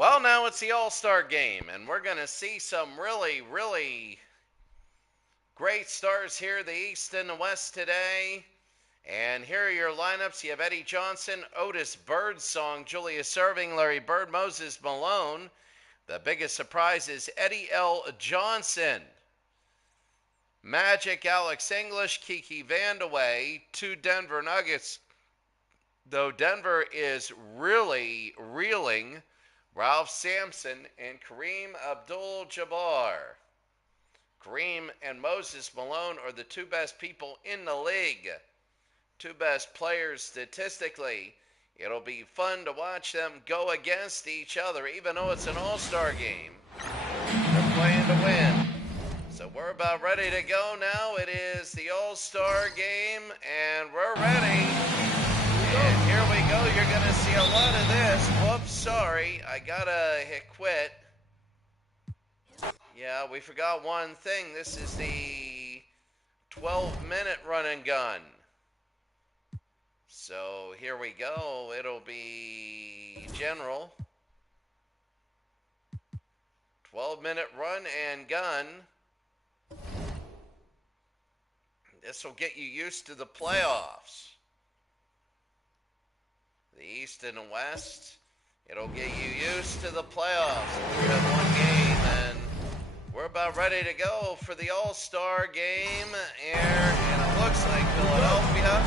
Well, now it's the All-Star game, and we're going to see some really great stars here, the East and the West today. And here are your lineups. You have Eddie Johnson, Otis Birdsong, Julius Erving, Larry Bird, Moses Malone. The biggest surprise is Eddie L. Johnson. Magic, Alex English, Kiki Vandeweghe, 2 Denver Nuggets. Though Denver is really reeling, Ralph Sampson and Kareem Abdul-Jabbar. Kareem and Moses Malone are the 2 best people in the league. 2 best players statistically. It'll be fun to watch them go against each other, even though it's an all-star game. They're playing to win. So we're about ready to go now. It is the all-star game, and we're ready. And here we go. You're going to see a lot of this. Whoops, sorry. I got to hit quit. Yeah, we forgot one thing. This is the 12-minute run and gun. So here we go. It'll be general. 12-minute run and gun. This will get you used to the playoffs. The East and the West. It'll get you used to the playoffs. We have one game, and we're about ready to go for the All-Star game here. And it looks like Philadelphia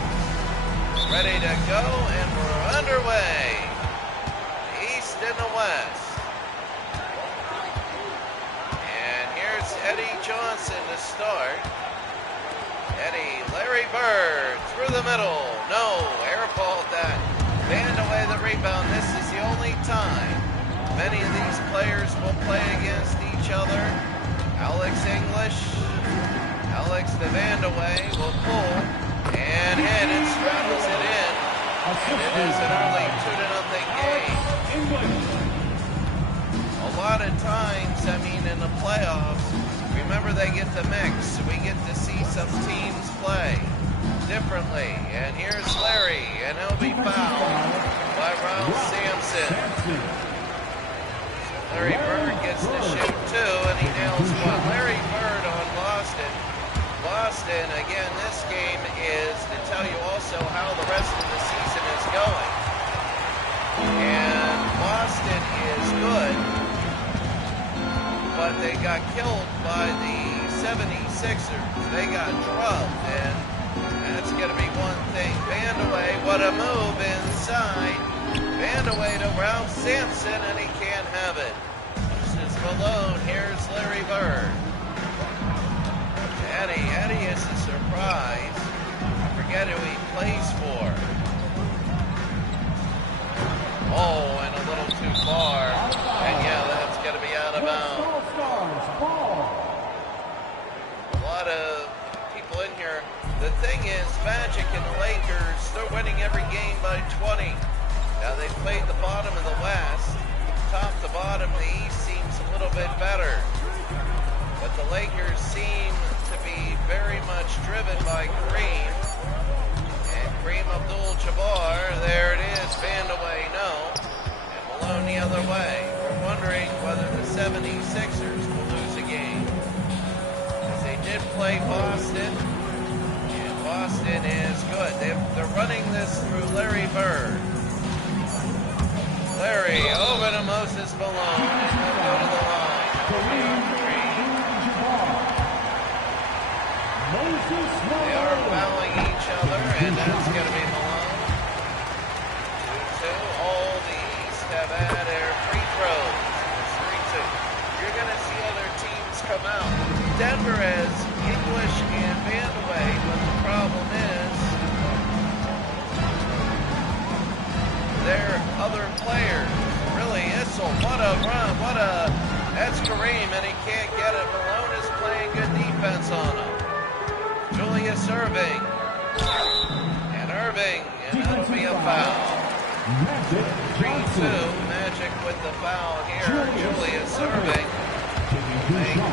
ready to go, and we're underway. The East and the West. And here's Eddie Johnson to start. Eddie, Larry Bird through the middle. No, airballed that. Vandeweghe the rebound. This is the only time many of these players will play against each other. Alex English. Alex to Vandeweghe will pull and hit. It straddles it in. And it is an early 2-0 game. A lot of times, in the playoffs, remember they get to mix. We get to see some teams play differently. And here's Larry, and he'll be fouled by Ralph Sampson. Larry Bird gets to shoot 2, and he nails 1. Larry Bird on Boston. Boston, again, this game is to tell you also how the rest of the season is going. And Boston is good, but they got killed by the 76ers. They got drubbed, and that's going to be one thing. Vandeweghe, what a move inside. Vandeweghe to Ralph Sampson, and he can't have it. This is Malone. Here's Larry Bird. Eddie is a surprise. I forget who he plays for. Oh, and a little too far. And yeah, that's going to be out of bounds. A lot of people in here. The thing is, Magic and the Lakers, they're winning every game by 20. Now, they played the bottom of the West. Top to bottom, the East seems a little bit better. But the Lakers seem to be very much driven by Kareem. And Kareem Abdul-Jabbar, there it is. Vandeweghe, no. And Malone the other way. We're wondering whether the 76ers will lose a game. Because they did play Boston. And Boston is good. They're running this through Larry Bird. Larry over to Moses Malone. And he'll go to the line. They are fouling each other, and that's going to be Malone. 2-2. All the East have had their free throws. It's 3-2. You're going to see other teams come out. Denver has English and Vandeweghe, but the problem is their other players. Really, Issel, what a run, that's Kareem, and he can't get it. Malone is playing good defense on him. Julius Erving, and that'll be a foul. 3-2, Magic with the foul here. Julius Erving, make 4-2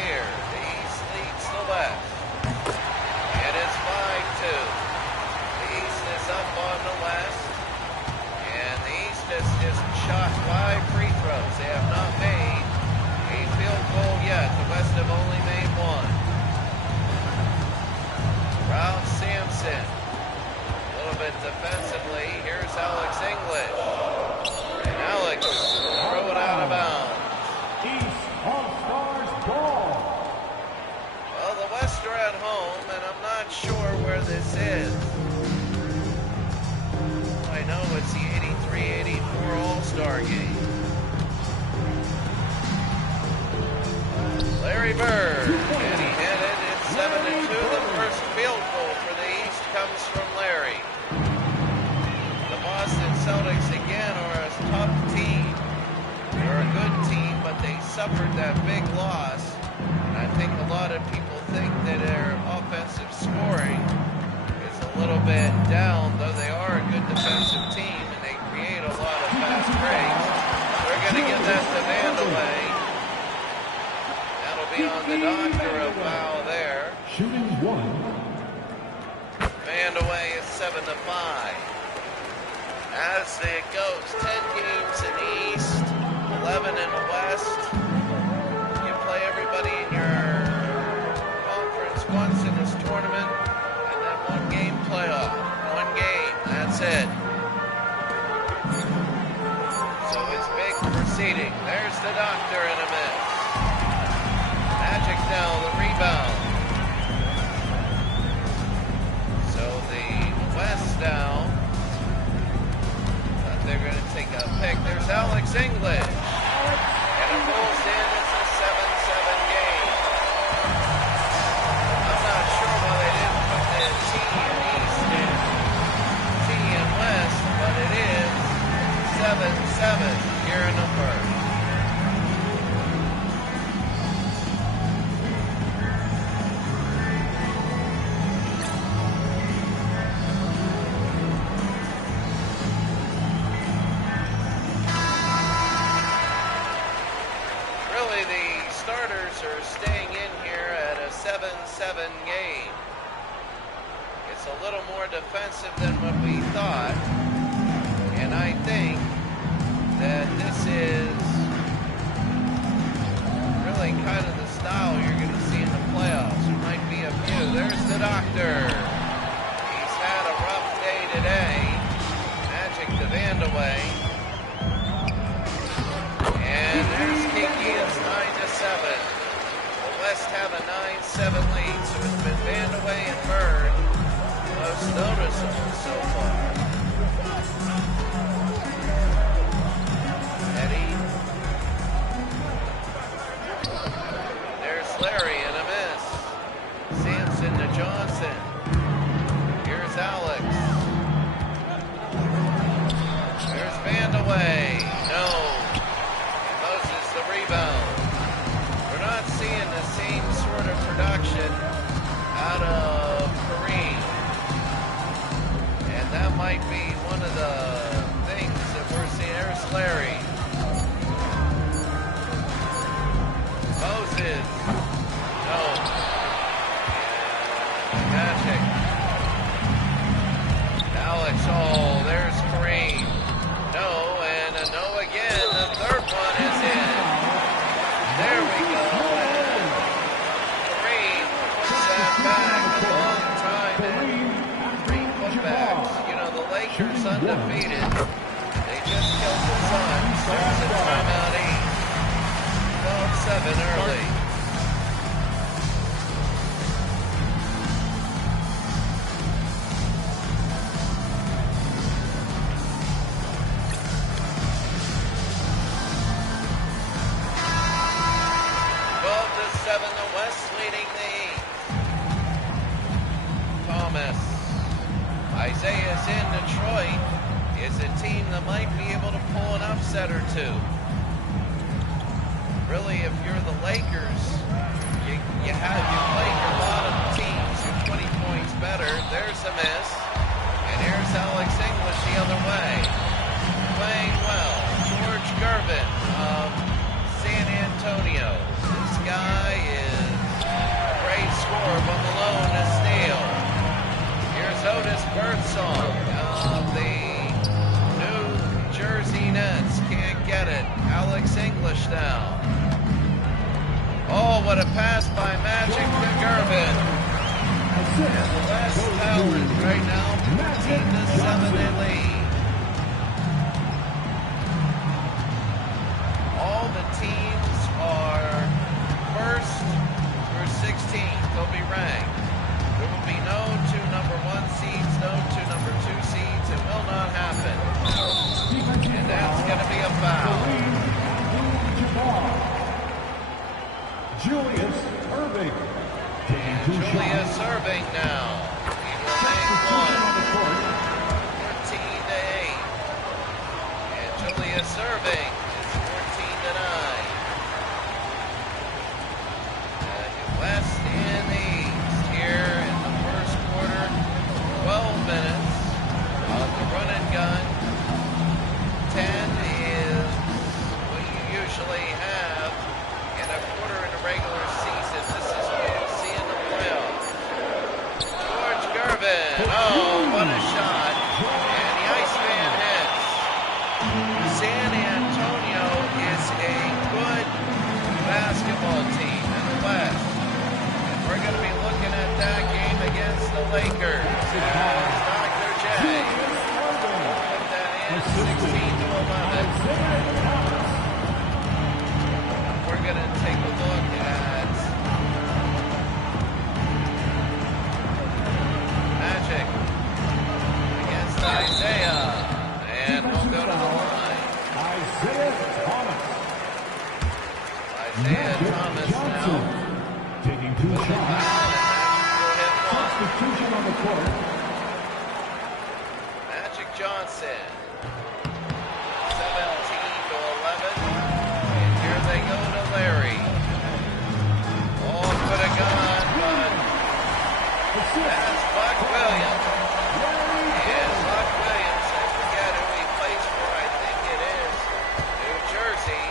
here. The East leads the West, and it's 5-2. The East is up on the West, and the East has just shot defensively. Here's Alex English. And Alex will throw it out of bounds. East All-Stars ball. Well, the West are at home, and I'm not sure where this is. I know it's the 83-84 All-Star game. Larry Bird, and he had it at 7-2. The first field goal for the East comes from Larry. The Boston Celtics again are a tough team. They're a good team, but they suffered that big loss. And I think a lot of people think that their offensive scoring is a little bit down, though they are a good defensive team and they create a lot of fast breaks. They're going to give that to Vandeweghe. That'll be on the doctor, a foul there. Shooting one. Vandeweghe is 7-5. As it goes, 10 games in East, 11 in the West. You play everybody in your conference once in this tournament, and then one game playoff. One game, that's it. So it's big proceeding. There's the doctor in a miss. Magic now, the rebound. So the West now. They're going to take a pick. There's Alex English. And it rolls in. It's a 7-7 game. I'm not sure why they didn't put the T in East and T in West, but it is 7-7 here in the first. Are staying in here at a 7-7 game. It's a little more defensive than what we thought, and I think that this is really kind of the style you're going to see in the playoffs. There might be a few. There's the doctor. He's had a rough day today. Magic to Vandeweghe. And there's Kiki. It's 9-7. West have a 9-7 lead, so it's been Vandeweghe and Bird most noticeable so far. Eddie. There's Larry in a miss. Sampson to Johnson. Here's Alex. There's Vandeweghe. No. And Moses the rebound. We're not seeing the same sort of production out of Kareem. And that might be one of the things that we're seeing. There's Larry. Moses. No. And Magic. Alex. Oh, there's Kareem. No, and a no again. The third one is in. There we go. And Kareem puts that back a long time. And 3 putbacks. You know, the Lakers undefeated. They just killed the Suns. There's a timeout 8. 12-7 early. The West leading the East. Thomas. Isaiah's in Detroit. Is a team that might be able to pull an upset or two. Really, if you're the Lakers, you play your bottom teams. You're 20 points better. There's a miss. And here's Alex English the other way. Playing well. George Gervin of San Antonio. This guy is a great scorer, but Malone to steal. Here's Otis Birdsong of the New Jersey Nets. Can't get it. Alex English now. Oh, what a pass by Magic to Gervin. And the West trailing right now, 14-7 they lead. All the teams are first through 16. They'll be ranked. There will be no 2 number 1 seeds, no 2 number 2 seeds. It will not happen. And that's going to be a foul. Julius Irving. And Julius Irving now. He will make one. 14-8. And Julius Irving is 14-9. West and East here in the first quarter. 12 minutes of the run and gun. 10 is what you usually have in a quarter in a regular season. This is what you see in the playoffs. George Gervin. Oh, what a shot. And the Iceman hits. San Antonio is a good basketball team in the West. And we're going to be looking at that game against the Lakers. As Dr. J put that in 16-11. We're going to take a look at Magic against Isaiah. And we'll go to the line. Isaiah Thomas. Isaiah Thomas now. Taking 2 shots. We'll hit one. Substitution on the court. Magic Johnson. 17-11. And here they go to Larry. Oh, could have gone, but that's Buck Williams. And Buck Williams, I forget who he plays for. I think it is New Jersey.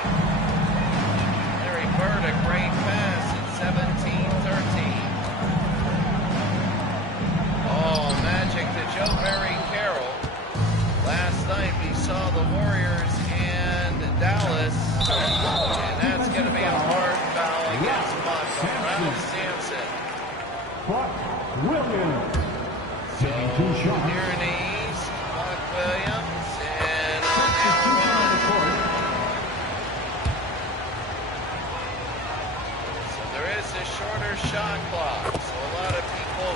Larry Bird, a great pass at 17-13. Oh, Magic to Joe Barry Carroll. Last night we saw the Warriors and Dallas, and that's going to be a hard foul against Buck on Ralph Sampson. Buck Williams. So Taking 2 shots. here in the East, Buck Williams, and on Substitution on that the court. so there is a shorter shot clock. So a lot of people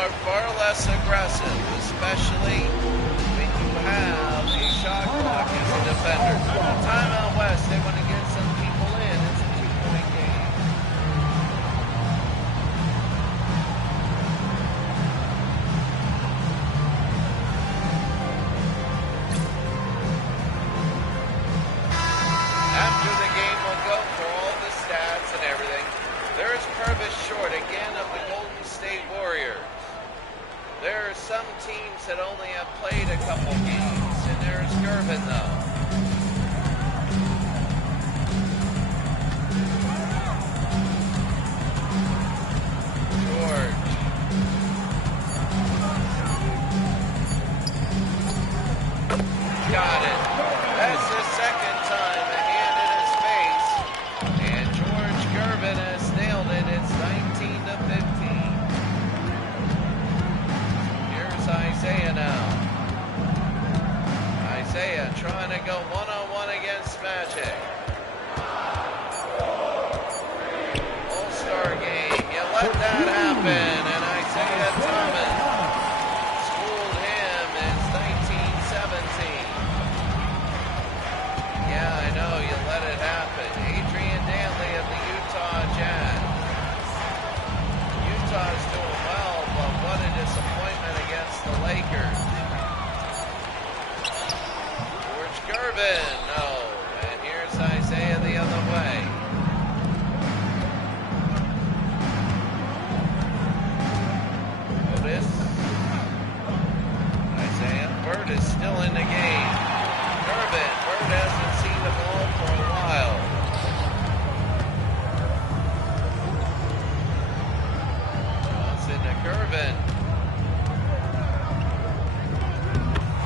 are far less aggressive, especially when you have a shot clock as a defender. Time out West, they want to get some people in. It's a 2-point game. After the game, we'll go for all the stats and everything. There's Purvis Short again of the Golden State Warriors. There are some teams that only have played a couple games, and there's Gervin though. George. Got it. That's the second time a hand in his face. And George Gervin has nailed it. It's 19-15. Here's Isaiah now. Isaiah trying to go one-on-one against Magic. All-Star game. You let that happen. And Isaiah Thomas schooled him. It's 19-17. Yeah, I know, you let it happen. Adrian Danley of the Utah Jazz. Utah's doing well, but what a disappointment against the Lakers. George Gervin, no. And here's Isaiah the other way. Otis. Isaiah. Bird is still in the game. Gervin. Bird hasn't seen the ball for a while. Johnson to Gervin.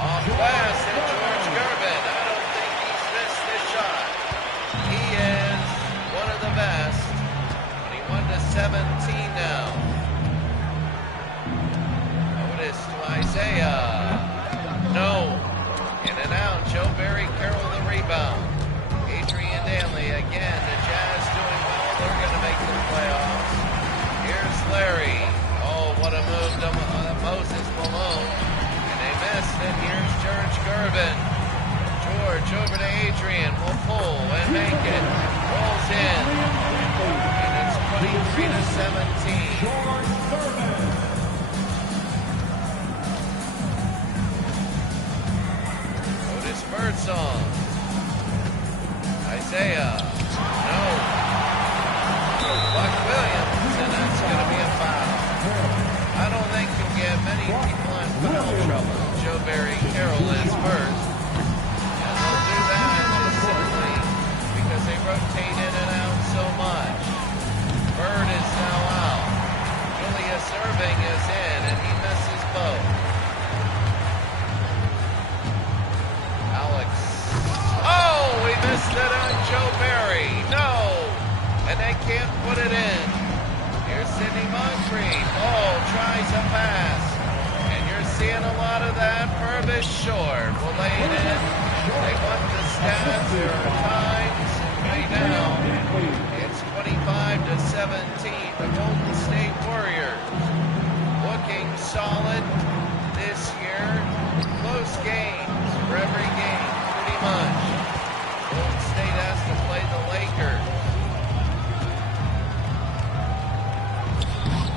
Off glass and George Gervin. I don't think he's missed this shot. He is one of the best. 21-17 now. moved Moses Malone, and they missed it. Here's George Gervin. George over to Adrian, will pull and make it. Rolls in, and it's 23 to 17. George Gervin. Otis Birdsong. Isaiah. No. Buck Williams, and that's going to be a foul. I don't think you'll get many people in foul trouble. Joe Barry Carroll is first. And they'll do that simply because they rotate in and out so much. Bird is now out. Julius Irving is in, and he misses both. Alex. Oh, we missed it on Joe Barry. No. And they can't put it in. Here's Sidney Moncrief. Oh, tries a pass. And you're seeing a lot of that. Purvis short. Will lay it in. They want the stats. There are times. Way down. It's 25 to 17. The Golden State Warriors looking solid this year. Close games for every game, pretty much. Golden State has to play the Lakers.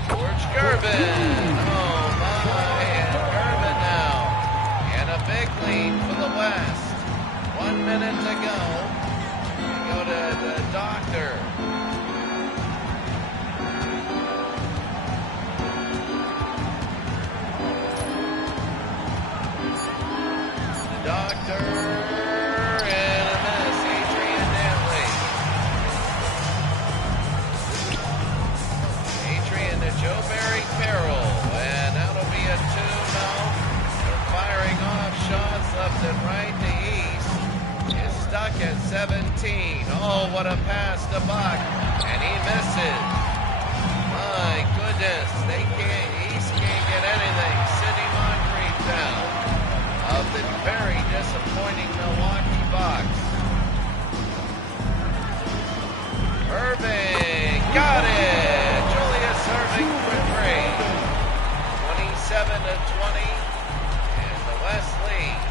George Gervin. Oh my, and Gervin now. And a big lead for the West. 1 minute to go. We go to the doctor. The doctor and a miss. Adrian Dantley. Adrian to Joe Barry Carroll, and that'll be a 2 now. They're firing off shots left and right to east. Is stuck at 17. Oh, what a pass to Buck, and he misses. My goodness, East can't get anything. Sidney Moncrief down of the very disappointing Milwaukee Bucks. Irving got it. Julius Irving for 3. 27 to 20, and the West lead.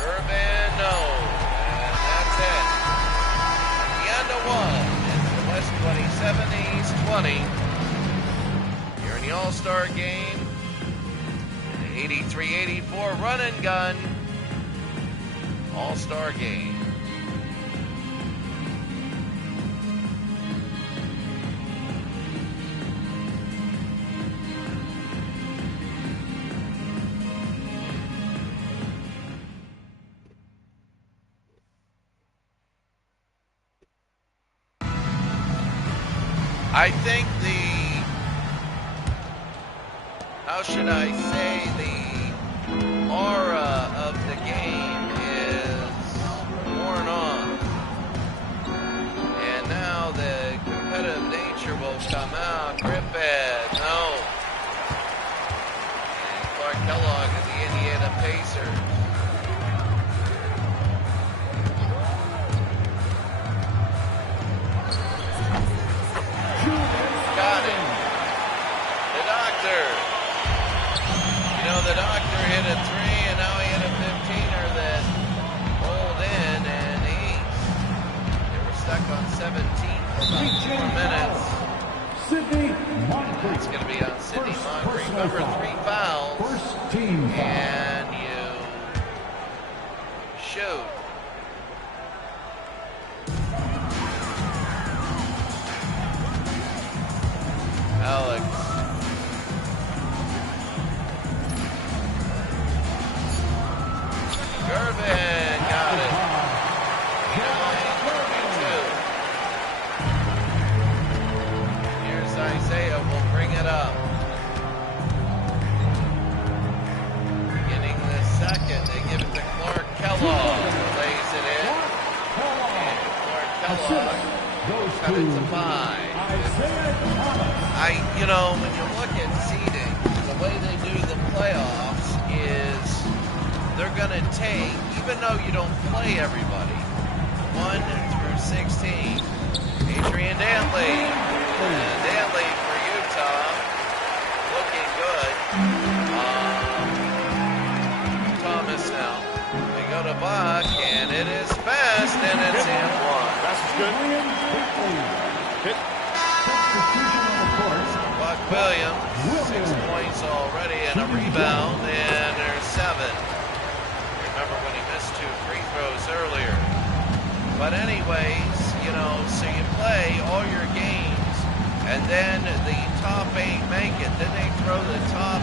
Irving, no, and that's it. The end of 1. It's the West 27, East 20. You're in the All-Star game. 83-84 run and gun. All-Star game. I think how should I say, the aura of the game is worn off. And now the competitive nature will come out. Griffith, no. And Clark Kellogg of the Indiana Pacers. Got it. The doctor. You know, the doctor hit a 3 and now he hit a 15er that rolled in, and they were stuck on 17 for about 4 minutes. Sidney Moncrief. It's going to be on Sidney Moncrief. Number 3 fouls. First team foul. And you shoot. Alex. Gervin got it. 29-22. Here's Isaiah. We'll bring it up. Beginning the second, they give it to Clark Kellogg, who lays it in. And Clark Kellogg cut it to 5. You know, when you look at seeding, the way they do the playoffs is they're going to take, even though you don't play everybody, 1 through 16, Dantley. And Dantley for Utah. Looking good. Thomas now. They go to Buck, and it is fast, and it's in one. That's good. Hit. Buck Williams, 6 points already, and a rebound, and there's 7. Remember when he missed 2 free throws earlier. But anyways, you know, so you play all your games, and then the top 8 make it. Then they throw the top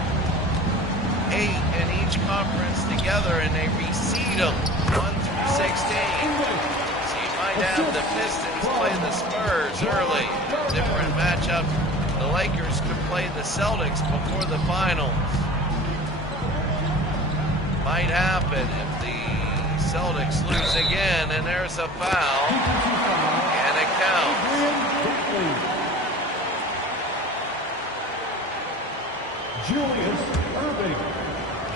8 in each conference together, and they reseed them 1 through 16. So you might have the Pistons play the Spurs early. Different matchup. The Lakers could play the Celtics before the finals. Might happen if the Celtics lose again, and there's a foul, and it counts. Julius Irving,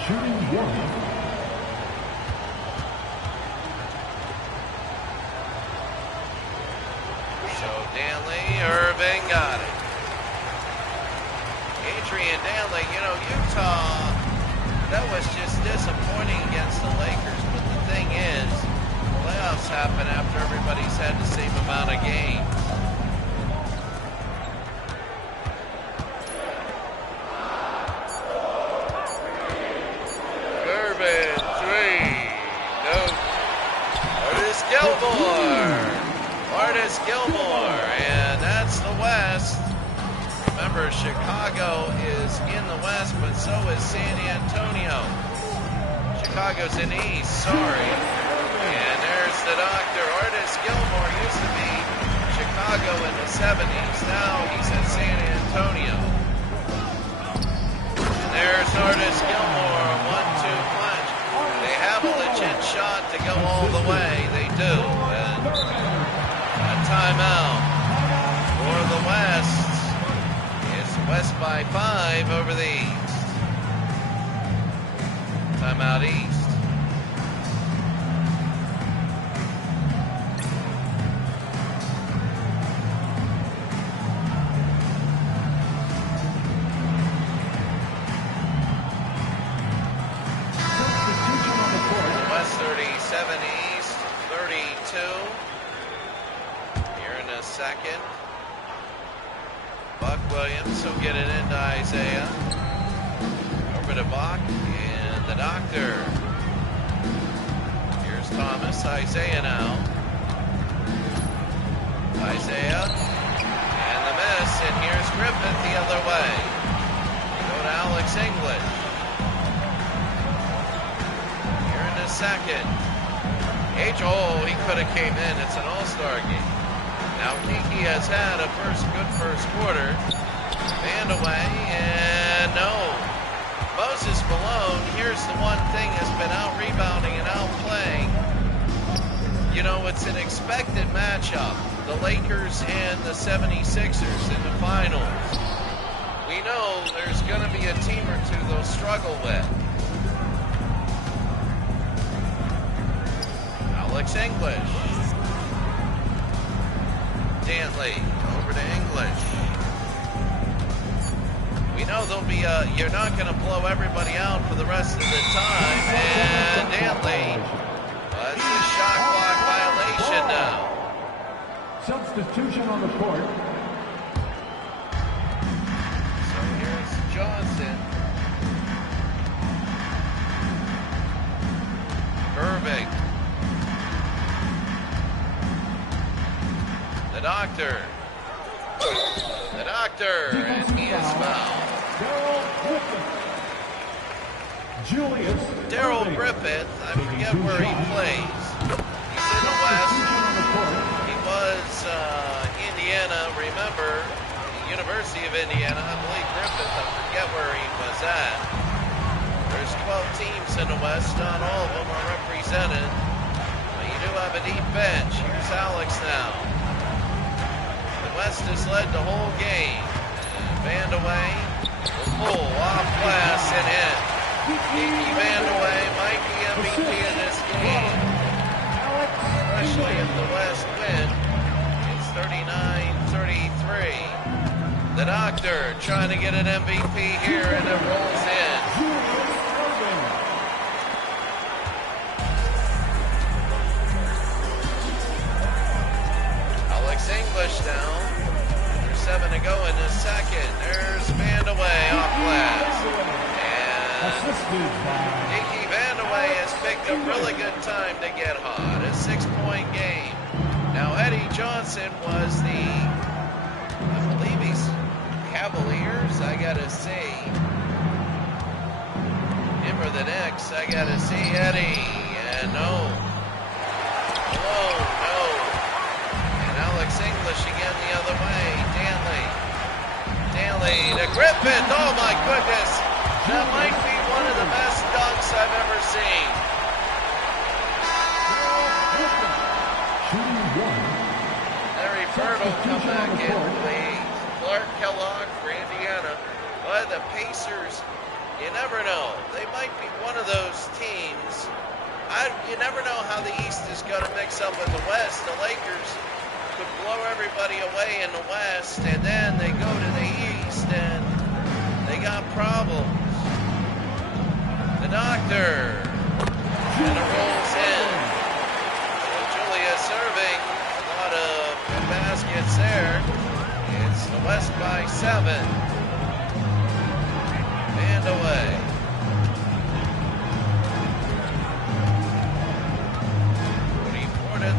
shooting 1. So Dantley, Irving got it. Adrian Dantley, you know, Utah, that was just disappointing against the Lakers. But the thing is, playoffs happen after everybody's had the same amount of games. Irving, 3. No. Artis Gilmore, and that's the West. Remember, Chicago is in the West, but so is San Antonio. Chicago's in the East, sorry. And there's the doctor. Artis Gilmore used to be Chicago in the 70s. Now he's at San Antonio. And there's Artis Gilmore, 1-2 punch. They have a legit shot to go all the way. They do. And a timeout for the West. West by 5 over the East. Timeout East. West 37 East, 32. Here in a second. Buck Williams will get it into Isaiah. Over to Buck and the doctor. Here's Thomas. Isaiah now. Isaiah. And the miss. And here's Griffith the other way. Go to Alex English. Here in a second. Oh, he could have came in. It's an all-star game. Now Kiki has had a good first quarter. Band away, and no. Moses Malone, here's the one thing, has been out rebounding and out playing. You know, it's an expected matchup. The Lakers and the 76ers in the finals. We know there's going to be a team or two they'll struggle with. Alex English. Dantley over to English. We know there'll be you're not going to blow everybody out for the rest of the time. And Dantley, that's a shot clock violation now. Substitution on the court. So here's Johnson. Irving. The doctor. The doctor, and he is fouled. Darrell Griffith, I forget where he plays. He's in the West. He was Indiana, remember, the University of Indiana. I believe Griffith, I forget where he was at. There's 12 teams in the West, not all of them are represented. But you do have a deep bench. Here's Alex now. West has led the whole game. Van away, the pull, off glass, and in. Kiki Van away might be MVP in this game. Especially if the West win. It's 39-36. 33. The Doctor trying to get an MVP here, and it rolls in. Julius Erving. Alex English now. There's 7 to go in the second. There's Vandaway off glass. And Assisted by Deke Vandaway has picked a really good time to get hot. A 6-point game. Now Eddie Johnson was I believe he's Cavaliers. I gotta see. Him or the Knicks. I gotta see Eddie. And no. No. And Alex English again the other way. Danley to Griffith. Oh my goodness. That might be one of the best dunks I've ever seen. shooting one. Larry Bird will come back in, please. Clark Kellogg for Indiana. But the Pacers, you never know. They might be one of those teams. You never know how the East is going to mix up with the West. The Lakers could blow everybody away in the West, and then they go to the East, and they got problems. The Doctor, and it rolls in. So Julius Erving, a lot of baskets there. It's the West by 7. Vandaway.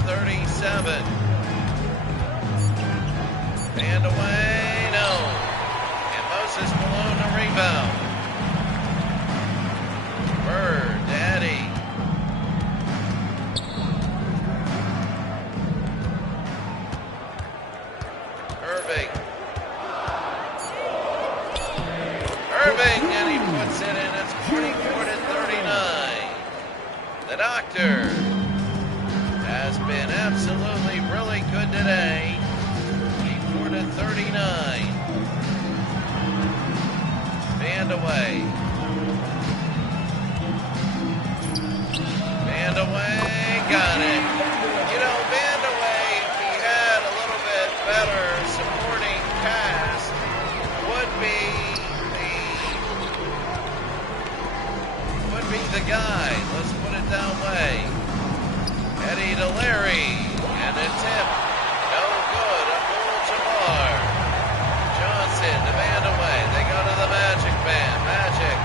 37. Vandaway, no. And Moses Malone the rebound. Bird, Daddy. Erving, and he puts it in. It's 24-39. The Doctor has been absolutely really good today. 24-39. Vandaway, got it. You know, Vandaway, if he had a little bit better supporting cast, would be the guy. Let's put it that way. Eddie to Larry, and a tip. No good. Abdul-Jabbar. Johnson to Vandaway. They go to the Magic Man. Magic.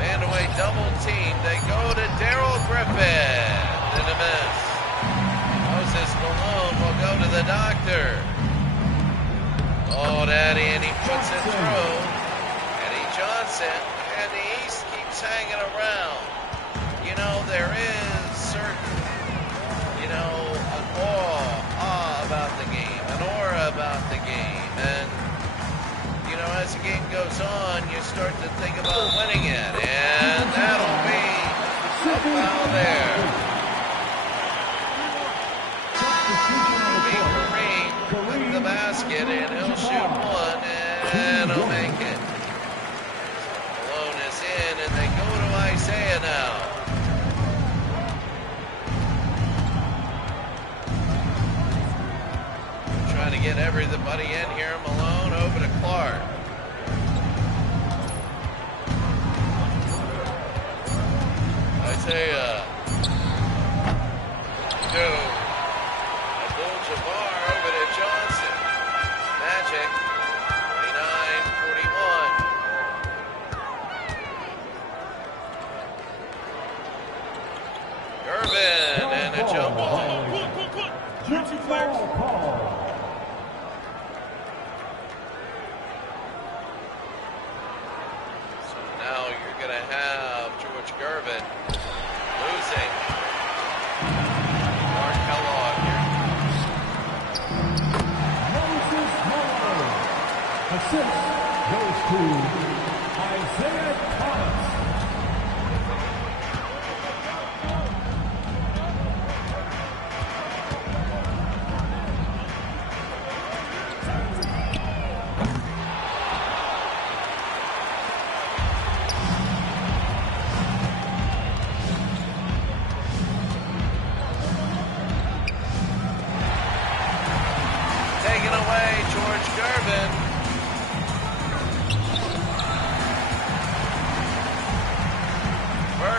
Vandaway double team. They go to Darrell Griffith. And a miss. Moses Malone will go to the Doctor. Oh, Daddy, and he puts it through. Eddie Johnson, and the East keeps hanging around. You know, there is certain, an awe about the game, an aura about the game. And, as the game goes on, you start to think about winning it. And that'll be a foul there. Kareem with the basket, and he'll shoot one, and he'll make it. Malone is in, and they go to Isaiah now. Trying to get everybody in here. Malone over to Clark. Isaiah. Go. Abdul-Jabbar over to Johnson. Magic. 29-41. Gervin and a jump ball. So now you're going to have George Gervin losing. Mark Kellogg here. Moses Malone. Assist goes to Isaiah Thomas.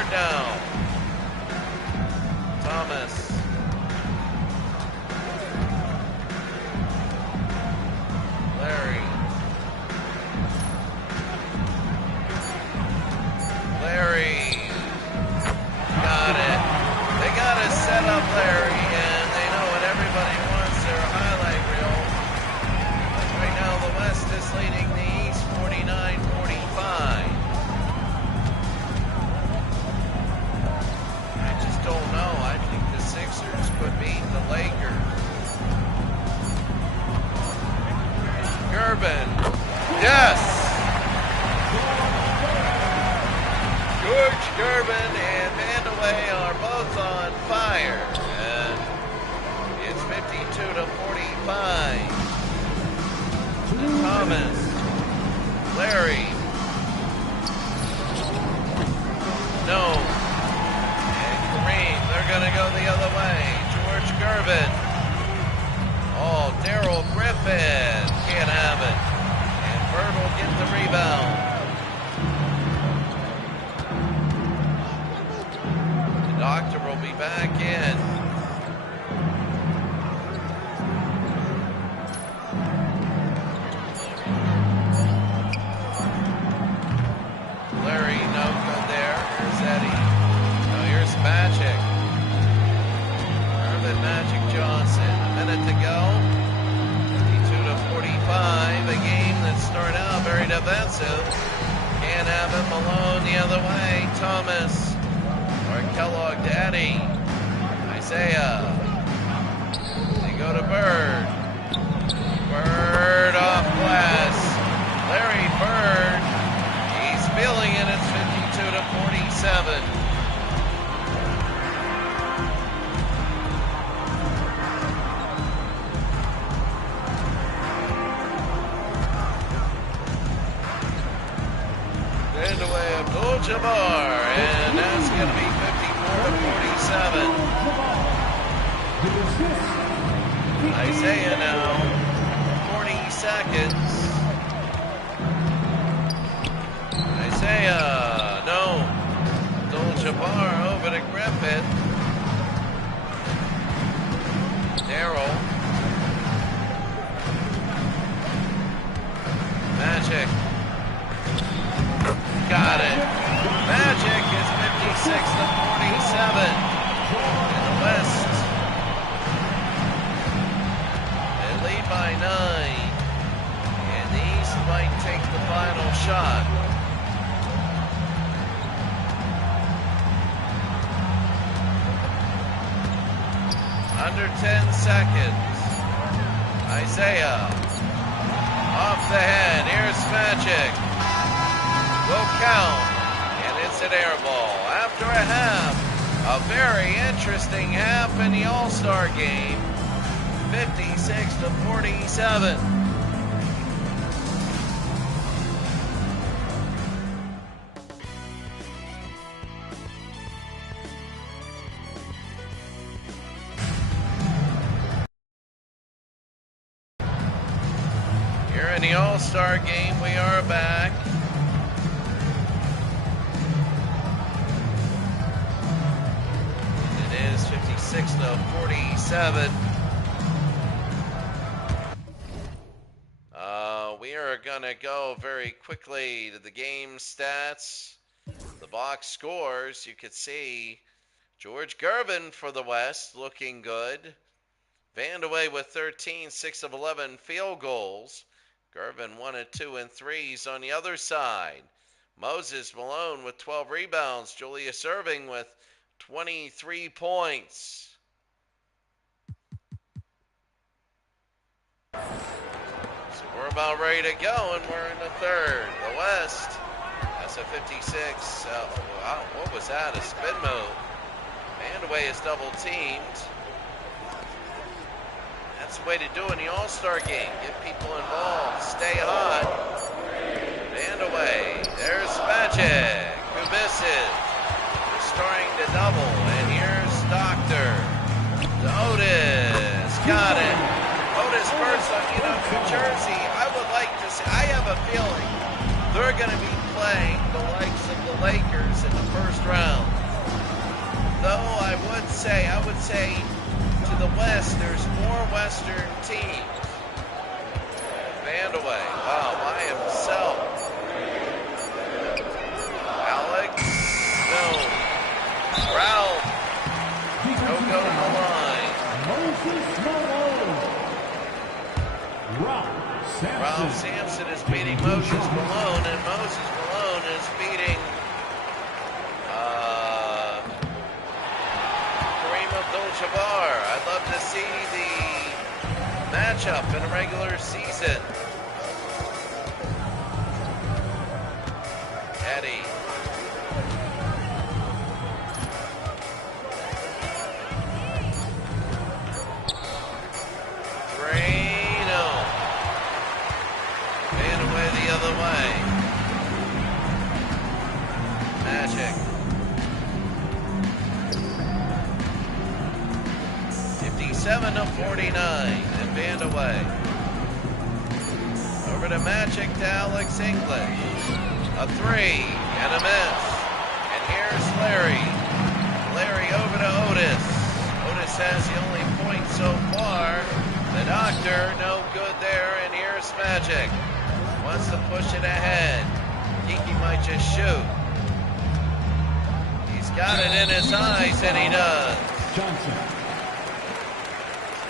Third down. Thomas. Larry. Got it. They got to set up Larry, and they know what everybody wants, their highlight reel. Right now, the West is leading the East 49-45. I just don't know. I think the Sixers could beat the Lakers. Gervin. Yes! George Gervin and Vandeweghe are both on fire. And it's 52-45. Thomas. Larry. No. And Kareem. They're going to go the other way. George Gervin. Oh, Darrell Griffin. Can't have it. And Bird will get the rebound. Doctor will be back in. Larry, no good there. Here's Eddie. Oh, here's Magic. Irvin Magic Johnson. A minute to go. 52-45. A game that started out very defensive. Can't have it. Malone the other way. Thomas. Or Kellogg to Eddie. Isaiah. They go to Bird. Bird off glass. Larry Bird. He's feeling it. It's 52-47. Vandeweghe Abdul-Jabbar. And that's going to be 54-47. Isaiah now, 40 seconds. Isaiah, no. Abdul-Jabbar over to Griffin. Darrell. Magic. Got it. Magic is 56-47 in the West. They lead by 9, and the East might take the final shot. Under 10 seconds. Isaiah off the head. Here's Magic. Will count. It's an air ball. After a half, a very interesting half in the All-Star game, 56-47. Here in the All-Star game, we are back. It is 56-47. We are going to go very quickly to the game stats. The box scores, you could see George Gervin for the West looking good. Vandeweghe with 13, 6 of 11 field goals. Gervin 1 of 2 and 3s on the other side. Moses Malone with 12 rebounds. Julius Erving with 23 points. So we're about ready to go, and we're in the third. The West, that's a 56. Wow, what was that? A spin move. Vandeweghe is double teamed. That's the way to do it in the All-Star game. Get people involved. Stay hot. Vandeweghe. There's Magic. Kubisic. Restoring the double. And here's Doctor. To Otis. Got it. Otis first on, New Jersey. I would like to see. I have a feeling they're going to be playing the likes of the Lakers in the first round. say, to the west, there's more Western teams. Vandaway, wow, by himself. Alex, no. Ralph, don't go to the line. Moses Malone. Ralph Sampson is beating Moses Malone, and Moses Malone is beating Kareem Abdul-Jabbar. I'd love to see the matchup in a regular season. Eddie. Drano. Fan away the other way. Magic. 57-49, and band away. Over to Magic to Alex English. A three, and a miss. And here's Larry. Larry over to Otis. Otis has the only point so far. The Doctor, no good there, and here's Magic. Wants to push it ahead. Kiki might just shoot. He's got it in his eyes, and he does. Johnson.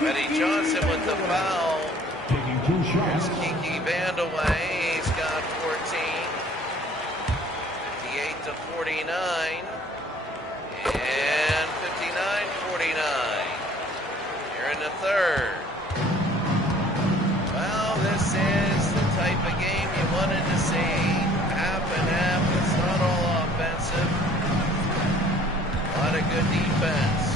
Eddie Johnson with the foul. Taking 2 shots. Here's Kiki Vandaway. He's got 14. 58-49. And 59-49. Here in the third. Well, this is the type of game you wanted to see. Half and half. It's not all offensive. A lot of good defense.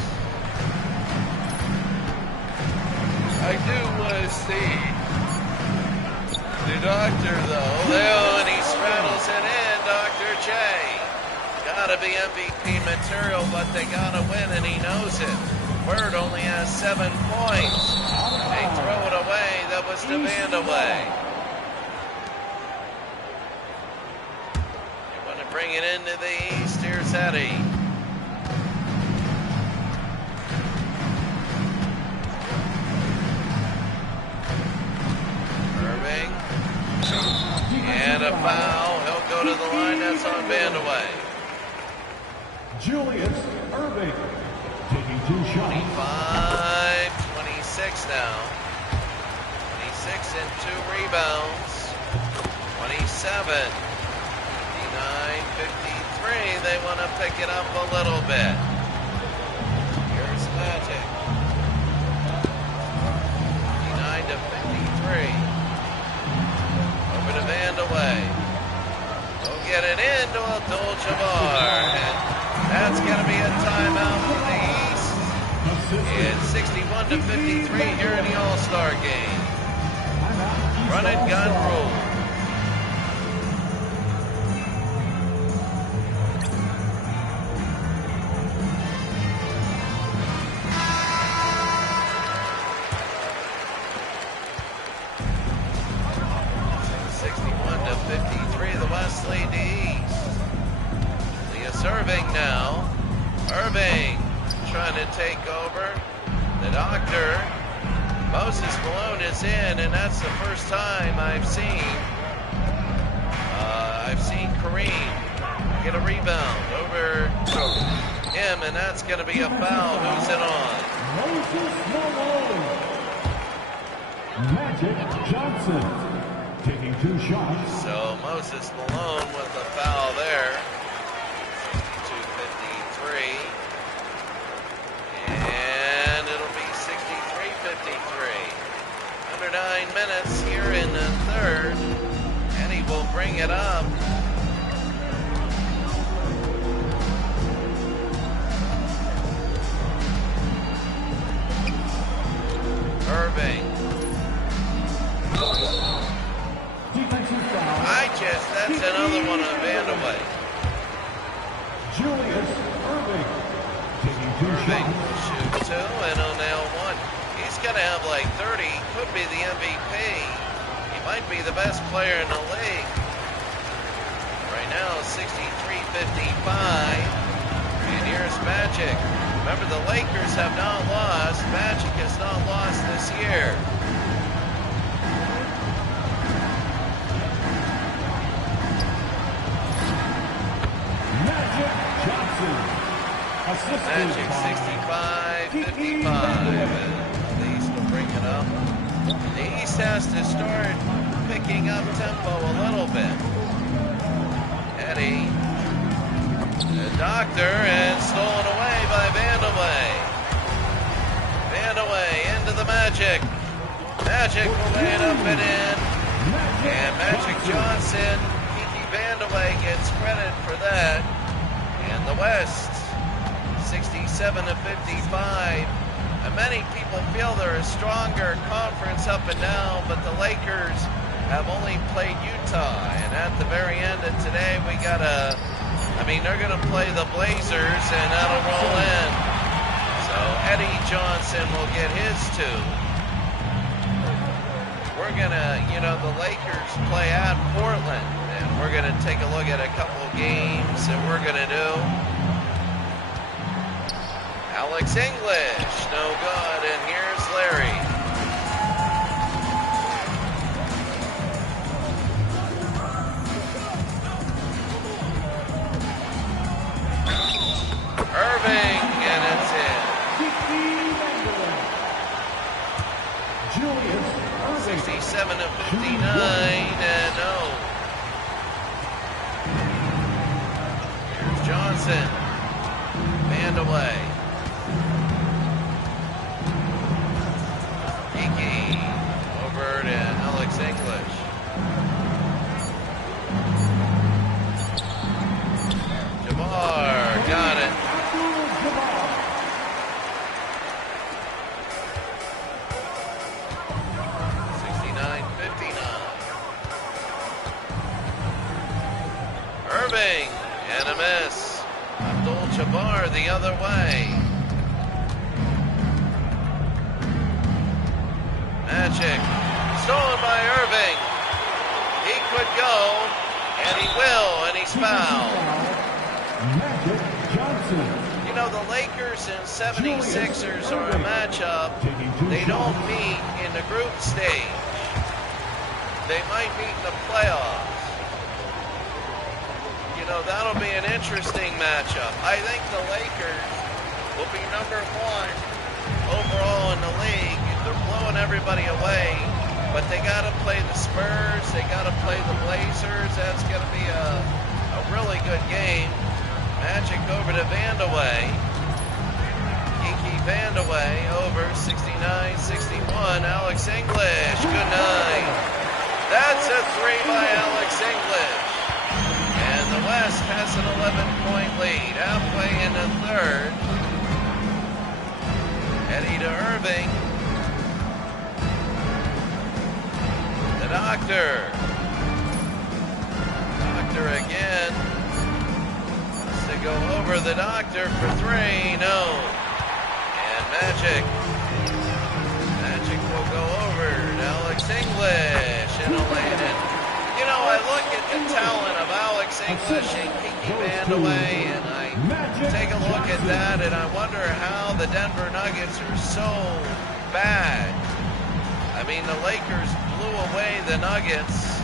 I do want to see the Doctor, though. Leo, and he straddles it in. Dr. J. Gotta be MVP material, but they gotta win, and he knows it. Bird only has 7 points. They throw it away. That was the Vandaway. They want to bring it into the East. Here's Eddie. Irving. And a foul. He'll go to the line. That's on Vandaway. Julius Irving. Taking 2 shots. 25-26 now. 26 and 2 rebounds. 27. 59-53. They want to pick it up a little bit. Here's Magic. 59-53. Over to Vandaway. Go get it into Abdul-Jabbar. And that's going to be a timeout from the East. It's 61-53 here in the All-Star game. Run and gun rule. The West lead the East. Julius Irving now. Irving trying to take over. The Doctor. Moses Malone is in, and that's the first time I've seen Kareem get a rebound over him, and that's going to be a foul. Who's it on? Moses Malone. Magic Johnson. Taking 2 shots. So Moses Malone with the foul there. 62-53. And it'll be 63-53. Under 9 minutes here in the third. And he will bring it up. Irving. That's another one on Vandaway. Julius Irving. Taking 2 Irving shots. will shoot 2 and he'll nail 1. He's going to have like 30. Could be the MVP. He might be the best player in the league. Right now, 63-55. And here's Magic. Remember, the Lakers have not lost. Magic has not lost this year. Magic Johnson. Magic 65-55. The East will bring it up. The East has to start picking up tempo a little bit. Eddie, the Doctor, and stolen away by Vandeweghe. Vandeweghe into the Magic. Magic will lay it up and in. And Magic Johnson, Kiki Vandeweghe gets credit for that. And the West, 67-55. And many people feel they're a stronger conference up and down, but the Lakers have only played Utah. And at the very end of today, we got they're going to play the Blazers, and that'll roll in. So Eddie Johnson will get his two. We're going to, the Lakers play at Portland, and we're going to take a look at a couple games that we're going to do. Alex English, no good, and here's Larry. Irving, and it's in. 67-59, and no. Here's Johnson. Vandeweghe. Kiki over to Alex English. Jabbar got it. 69-59. Irving and a miss. Abdul-Jabbar the other way. Magic stolen by Irving. He could go, and he will, and he's fouled. Magic Johnson. The Lakers and 76ers are a matchup. They don't meet in the group stage. They might meet in the playoffs. That'll be an interesting matchup. I think the Lakers will be number one overall in the league. They're blowing everybody away, but they got to play the Spurs. They got to play the Blazers. That's going to be a really good game. Magic over to Vandeweghe. Kiki Vandeweghe over 69-61. Alex English, good night. That's a three by Alex English. And the West has an 11-point lead. Halfway in the third. Eddie to Irving. The Doctor. Doctor again. Wants to go over the Doctor for three. No. And Magic. Magic will go over to Alex English and a lay-in. I look at the talent of Alex English and Kiki Vandeweghe, and I take a look at that, and I wonder how the Denver Nuggets are so bad. The Lakers blew away the Nuggets.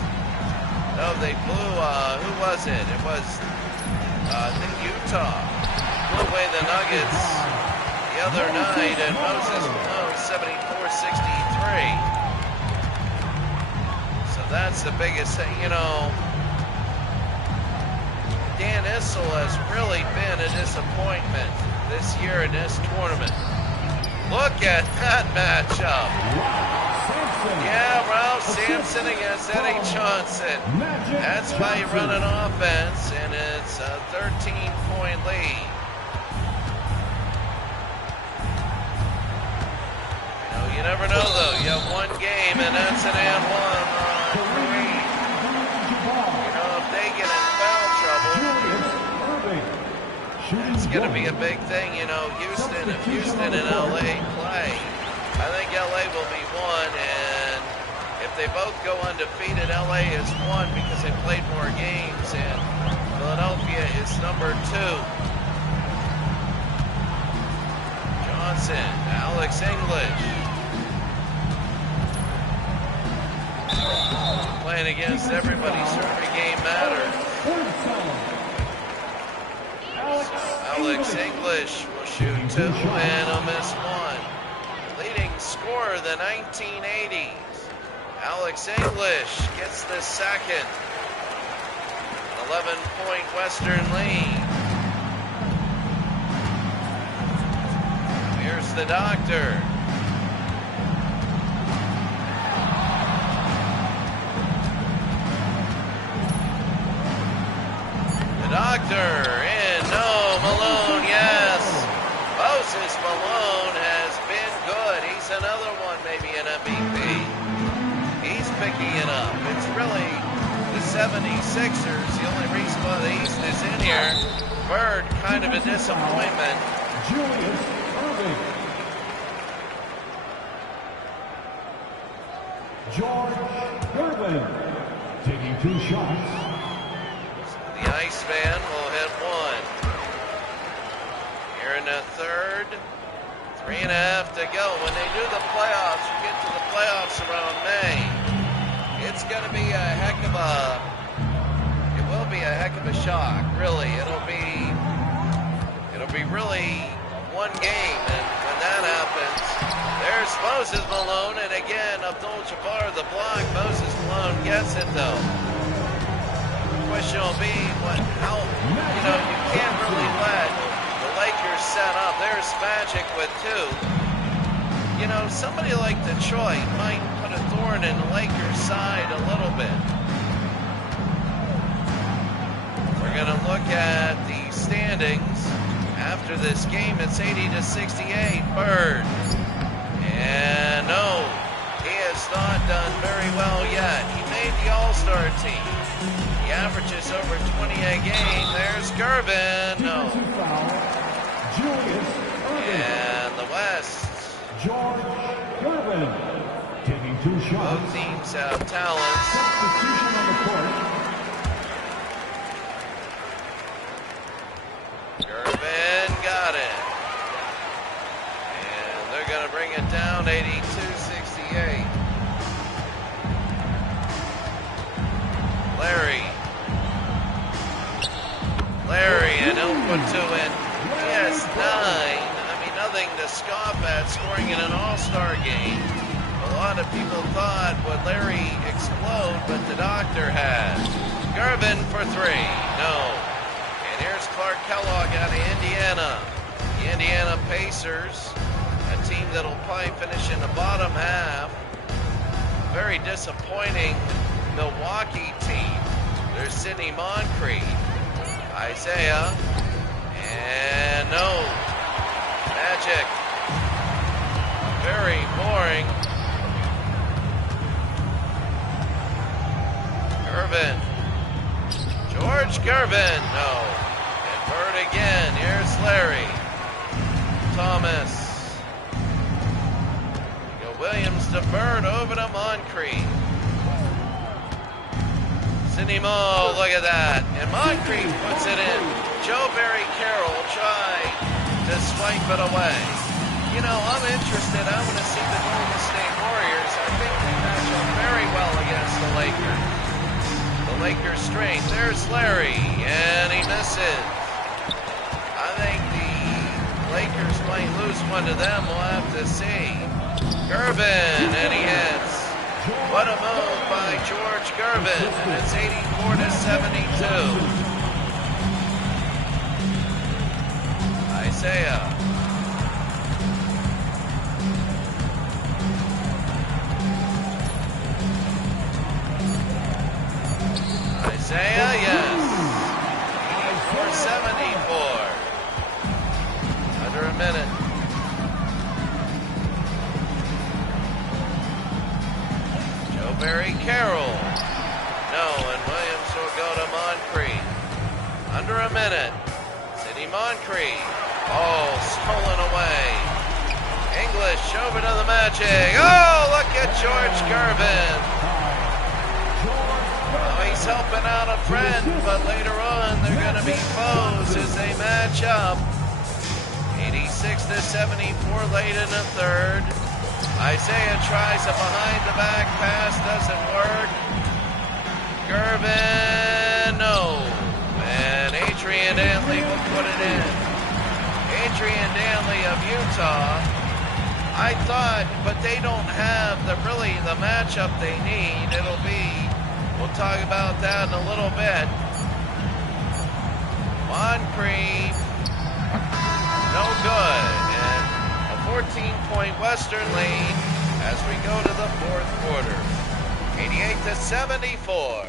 No, they blew, who was it? It was, I think Utah. Blew away the Nuggets the other night, and Moses Malone 74-63. That's the biggest thing, Dan Issel has really been a disappointment this year in this tournament. Look at that matchup. Yeah, Ralph Sampson against Eddie Johnson. That's why you run an offense, and it's a 13-point lead. You never know, though. You have one game, and that's an and one. If they get in foul trouble, it's going to be a big thing. Houston, if Houston and LA play, I think LA will be one, and if they both go undefeated, LA is one because they played more games, and Philadelphia is number two. Johnson, Alex English. Playing against everybody, so every game matters. Alex English will shoot 2 and he'll miss 1. Leading scorer of the 1980s. Alex English gets the second. 11-point Western lead. Here's the Doctor. The Doctor in. No, Malone, yes. Moses Malone has been good. He's another one, maybe an MVP. He's picking it up. It's really the 76ers. The only reason why the East is in here. Bird, kind of a disappointment. Julius Irving. George Gervin taking 2 shots. The Iceman will hit 1. Here in the third. 3.5 to go. When they do the playoffs, you get to the playoffs around May. It's going to be a heck of a, it will be a heck of a shock, really. It'll be really one game, and when that happens, there's Moses Malone, and again, Abdul-Jabbar the block. Moses Malone gets it, though. The question will be, you can't really let the Lakers set up. There's Magic with 2. Somebody like Detroit might put a thorn in the Lakers' side a little bit. We're going to look at the standings. After this game, it's 80-68. Bird. And no, he has not done very well yet. He made the All-Star team. He averages over 20 a game. There's Gervin. No. And the West. George Gervin taking 2 shots. Both teams have talents. Substitution on the court. Gervin got it. And they're going to bring it down 82-68. Larry, and he'll put 2 in. He has 9. Nothing to scoff at, scoring in an all-star game. A lot of people thought, would Larry explode, but the Doctor has. Gervin for 3. No. And here's Clark Kellogg out of Indiana. The Indiana Pacers, a team that'll probably finish in the bottom half. Very disappointing Milwaukee team. There's Sidney Moncrief. Isaiah. And no. Magic. Very boring. Gervin. George Gervin. No. And Bird again. Here's Larry. Thomas. Go Williams to Bird. Over to Moncrief. Sidney Mo. Look at that. And Moncrief puts it in. Joe Barry Carroll tried to swipe it away. I'm interested. I want to see the Golden State Warriors. I think they match up very well against the Lakers. The Lakers' strength. There's Larry, and he misses. I think the Lakers might lose one to them. We'll have to see. Gervin, and he hits. What a move by George Gervin, and it's 84-72. Isaiah. Isaiah, yes. 84-74. Under a minute. Joe Barry Carroll. No, and Williams will go to Moncrief. Under a minute. Sidney Moncrief. Oh, stolen away. English over to the Magic. Oh, look at George Gervin. Oh, he's helping out a friend, but later on they're going to be foes as they match up. 86-72. 74 late in the third. Isaiah tries a behind-the-back pass, doesn't work. Gervin, no. And Adrian Danley will put it in. Adrian Danley of Utah. I thought, but they don't have the matchup they need. It'll be, we'll talk about that in a little bit. Moncrief, no good. And a 14-point Western lead as we go to the fourth quarter. 88-74.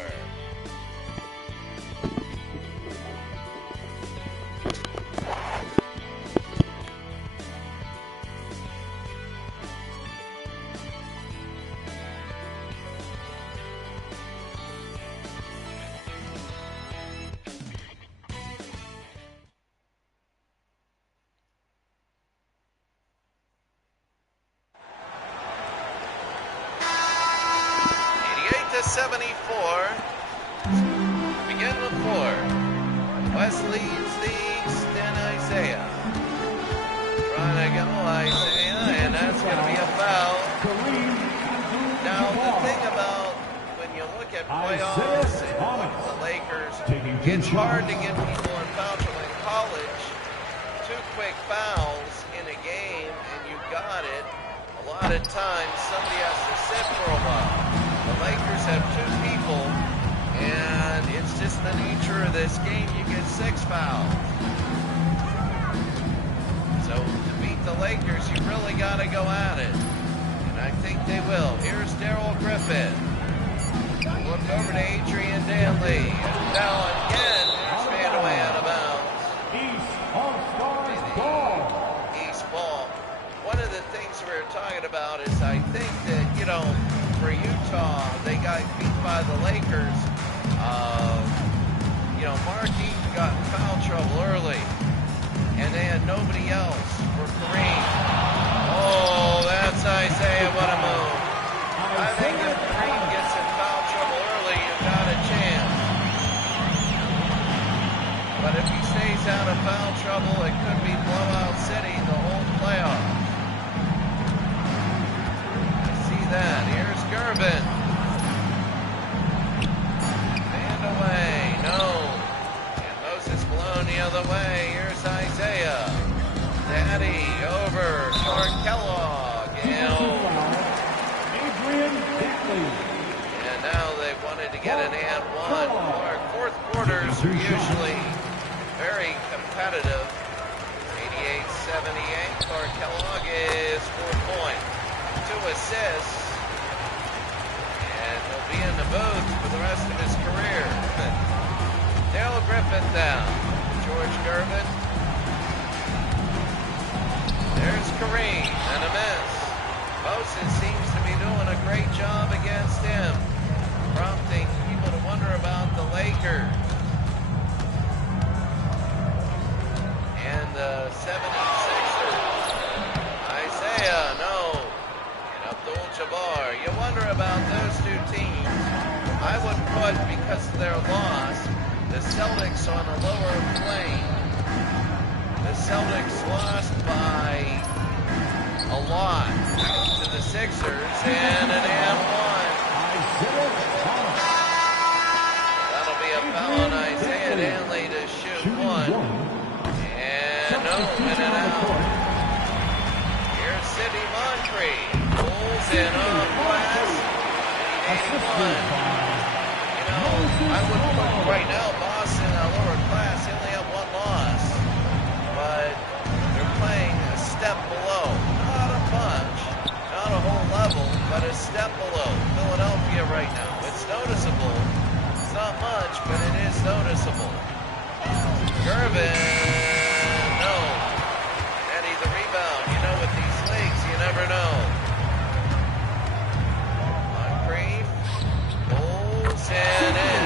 Begin with 4. West leads the East and Isaiah. Trying to go Isaiah, and that's going to be a foul. Now, the thing about when you look at playoffs and look at the Lakers, it's hard to get people in foul trouble. In college, 2 quick fouls in a game, and you got it. A lot of times, somebody has to sit for a while. The Lakers have 2 people, and it's just the nature of this game. You get 6 fouls. So to beat the Lakers, you really got to go at it. And I think they will. Here's Darrell Griffin. Look over to Adrian Danley. And now again, there's fan away out of bounds. East All-Stars ball. East ball. One of the things we were talking about is I think that, for Utah, they got beat by the Lakers. Mark Eaton got in foul trouble early, and they had nobody else for Kareem. Oh, that's Isaiah. What a move. I think if Kareem gets in foul trouble early, you've got a chance. But if he stays out of foul trouble, it could be blowout city the whole playoff. I see that. Here's Gervin. Stand away. No. And Moses blown the other way. Here's Isaiah. Daddy over. Clark Kellogg. Adrian Danley. And now they wanted to get an and one. Clark, fourth quarters are usually very competitive. 88-78. Clark Kellogg is 4 points. 2 assists. And he'll be in the booth for the rest of his career. Darrell Griffin down. George Gervin. There's Kareem and a miss. Moses seems to be doing a great job against him, prompting people to wonder about the Lakers. And the 76ers. Isaiah, no. And Abdul-Jabbar. You wonder about those 2 teams. I would put, because of their loss, the Celtics on a lower plane. The Celtics lost by a lot to the Sixers and an and one. That'll be a foul on Isaiah Danley to shoot 1. And no, in and out. Here's Sidney Moncrief. Pulls in off glass. 81. I would put right now Boston in a lower class. They only have 1 loss. But they're playing a step below. Not a bunch, not a whole level, but a step below Philadelphia right now. It's noticeable. It's not much, but it is noticeable. Gervin, no. Eddie the rebound. With these leagues, you never know. Moncrief pulls and in.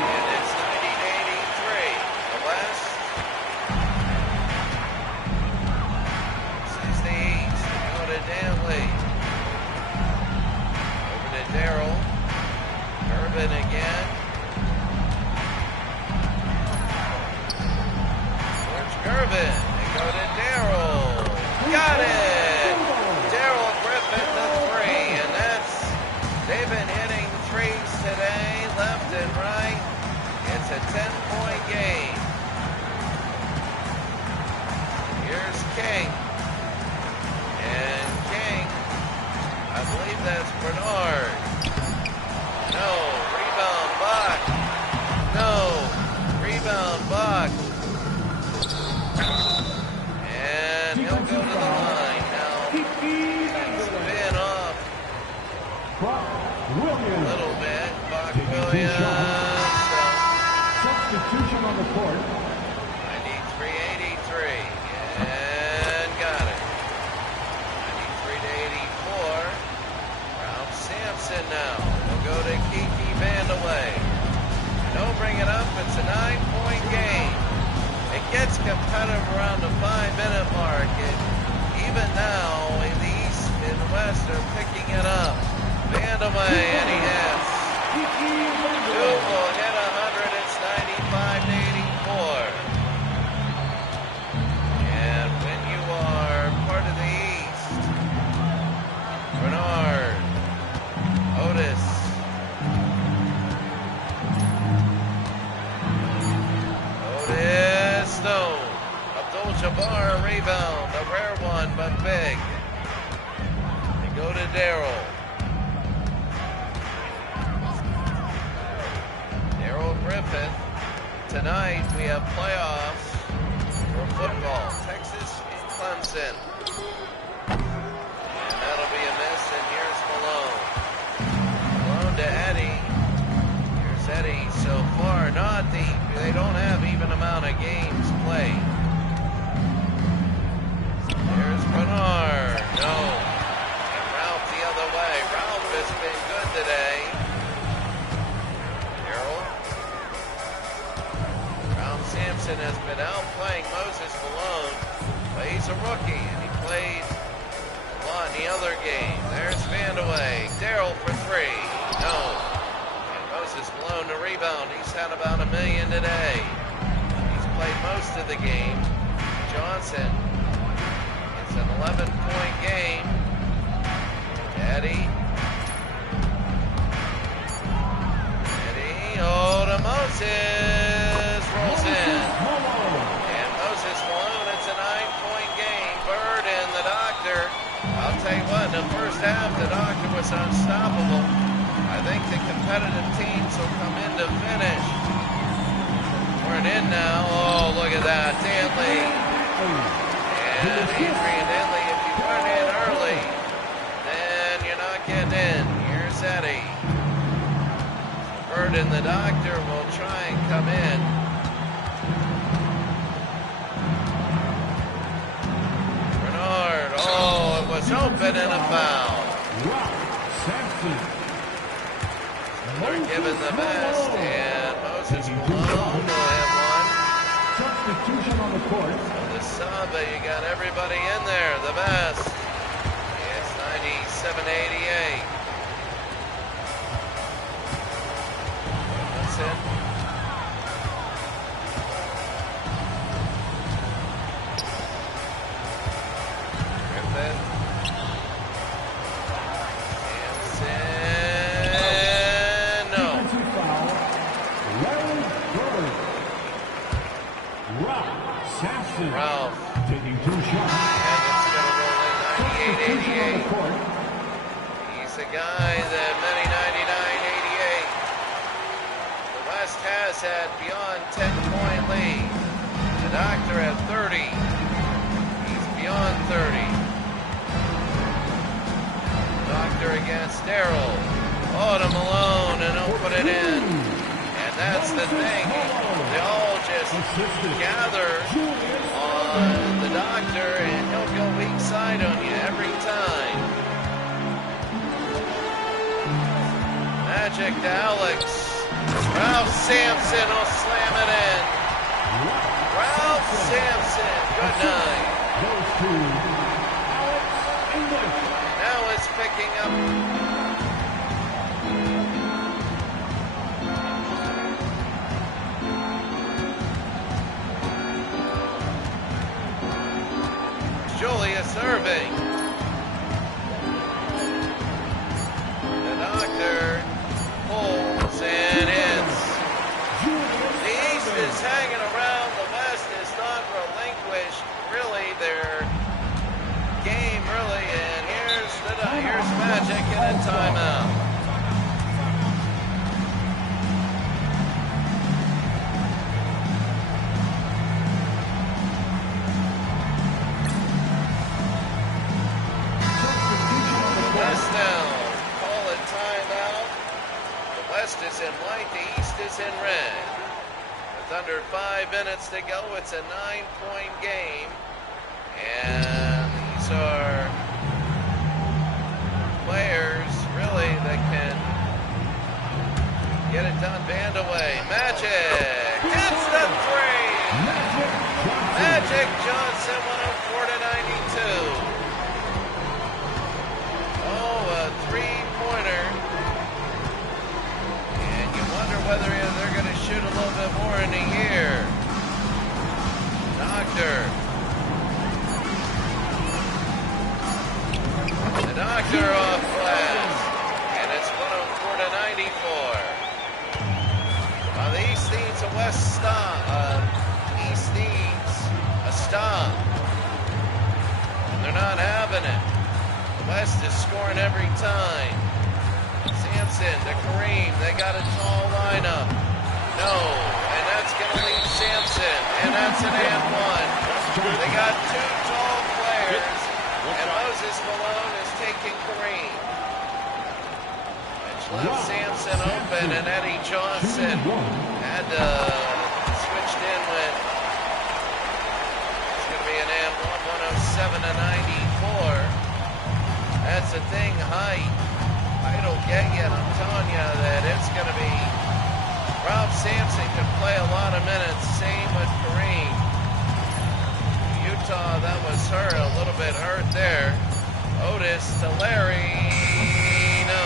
And it's 90-83. The West. This is the East. Go to Danley. Over to Darrell. Gervin again. here's King. And King, I believe that's Bernard. No, rebound Bach. No, rebound Bach. And he'll go to the line now. He's been off a little bit. Bach Williams. Substitution on the court. 93-83. And got it. 93-84. Ralph Sampson now. We'll go to Kiki Vandeweghe. Don't bring it up. It's a 9-point game. It gets competitive around the 5-minute mark. And even now, in the East and West are picking it up. Vandeweghe, and he hits. Two will hit 100. It's 95-84. And when you are part of the East, Bernard, Otis, Stone, Abdul-Jabbar, a rebound, a rare one, but big. They go to Darrell. Darrell Griffith. Tonight we have playoffs for football. Texas and Clemson. And that'll be a miss, and here's Malone. Malone to Eddie. Here's Eddie so far. Not deep. They don't have even amount of games played. There's Bernard. No. And Ralph the other way. Ralph has been good today. Darrell. Ralph Sampson has been outplaying Moses Malone, but he's a rookie, and he played a lot in the other game. There's Vandeweghe. Darrell for three. No. And Moses Malone to rebound. He's had about 1 million today. He's played most of the game. Johnson. It's an 11-point game. Eddie. Oh, to Moses. Rolls in. And Moses Malone, it's a 9-point game. Bird and the Doctor. I'll tell you what, in the first half, the Doctor was unstoppable. I think the competitive teams will come in to finish. We're in now. Oh, look at that. Dantley. And Adrian Dantley, if you weren't in early, then you're not getting in. Here's Eddie. Bird and the Doctor will try and come in. Bernard. Oh, it was open and a foul. They're giving the best, and Moses Malone will have one. Substitution on the court. So the Saba, you got everybody in there, the best. It's 97-88. That's it. Griffith. Ralph taking 2 shots. And it's going to roll in 98-88. He's a guy that many 99-88. The West has had beyond 10-point lead. The Doctor at 30. He's beyond 30. Doctor against Darrell. Oh, to Malone, and he'll put it in. And that's the thing. They all just gather on the Doctor, and he'll go weak side on you every time. Magic to Alex. Ralph Sampson will slam it in. Ralph Sampson, good night. Now it's picking up. Julius Irving. The Doctor pulls and hits. The East is hanging around. The West is not relinquished really their Magic and a timeout. Is in white, the East is in red. With under 5 minutes to go, it's a 9-point game. And these are players, really, that can get it done. Vandeweghe, Magic, hits the three! Magic Johnson, 104-92. Oh, a three-pointer. Whether they're going to shoot a little bit more in a year. Doctor. The Doctor off glass. And it's 104-94. The East needs a West stop. East needs a stop. And they're not having it. The West is scoring every time. Sampson to Kareem. They got a tall lineup. No. And that's going to leave Sampson. And that's an and one. They got two tall players. And Moses Malone is taking Kareem. Which left Sampson open. And Eddie Johnson had switched in with. It's going to be an and one. 107-94. That's the thing. Height. It'll get you, and I'm telling you that it's going to be Ralph Sampson could play a lot of minutes. Same with Kareem. Utah, that was her, a little bit hurt there. Otis to Larry, no.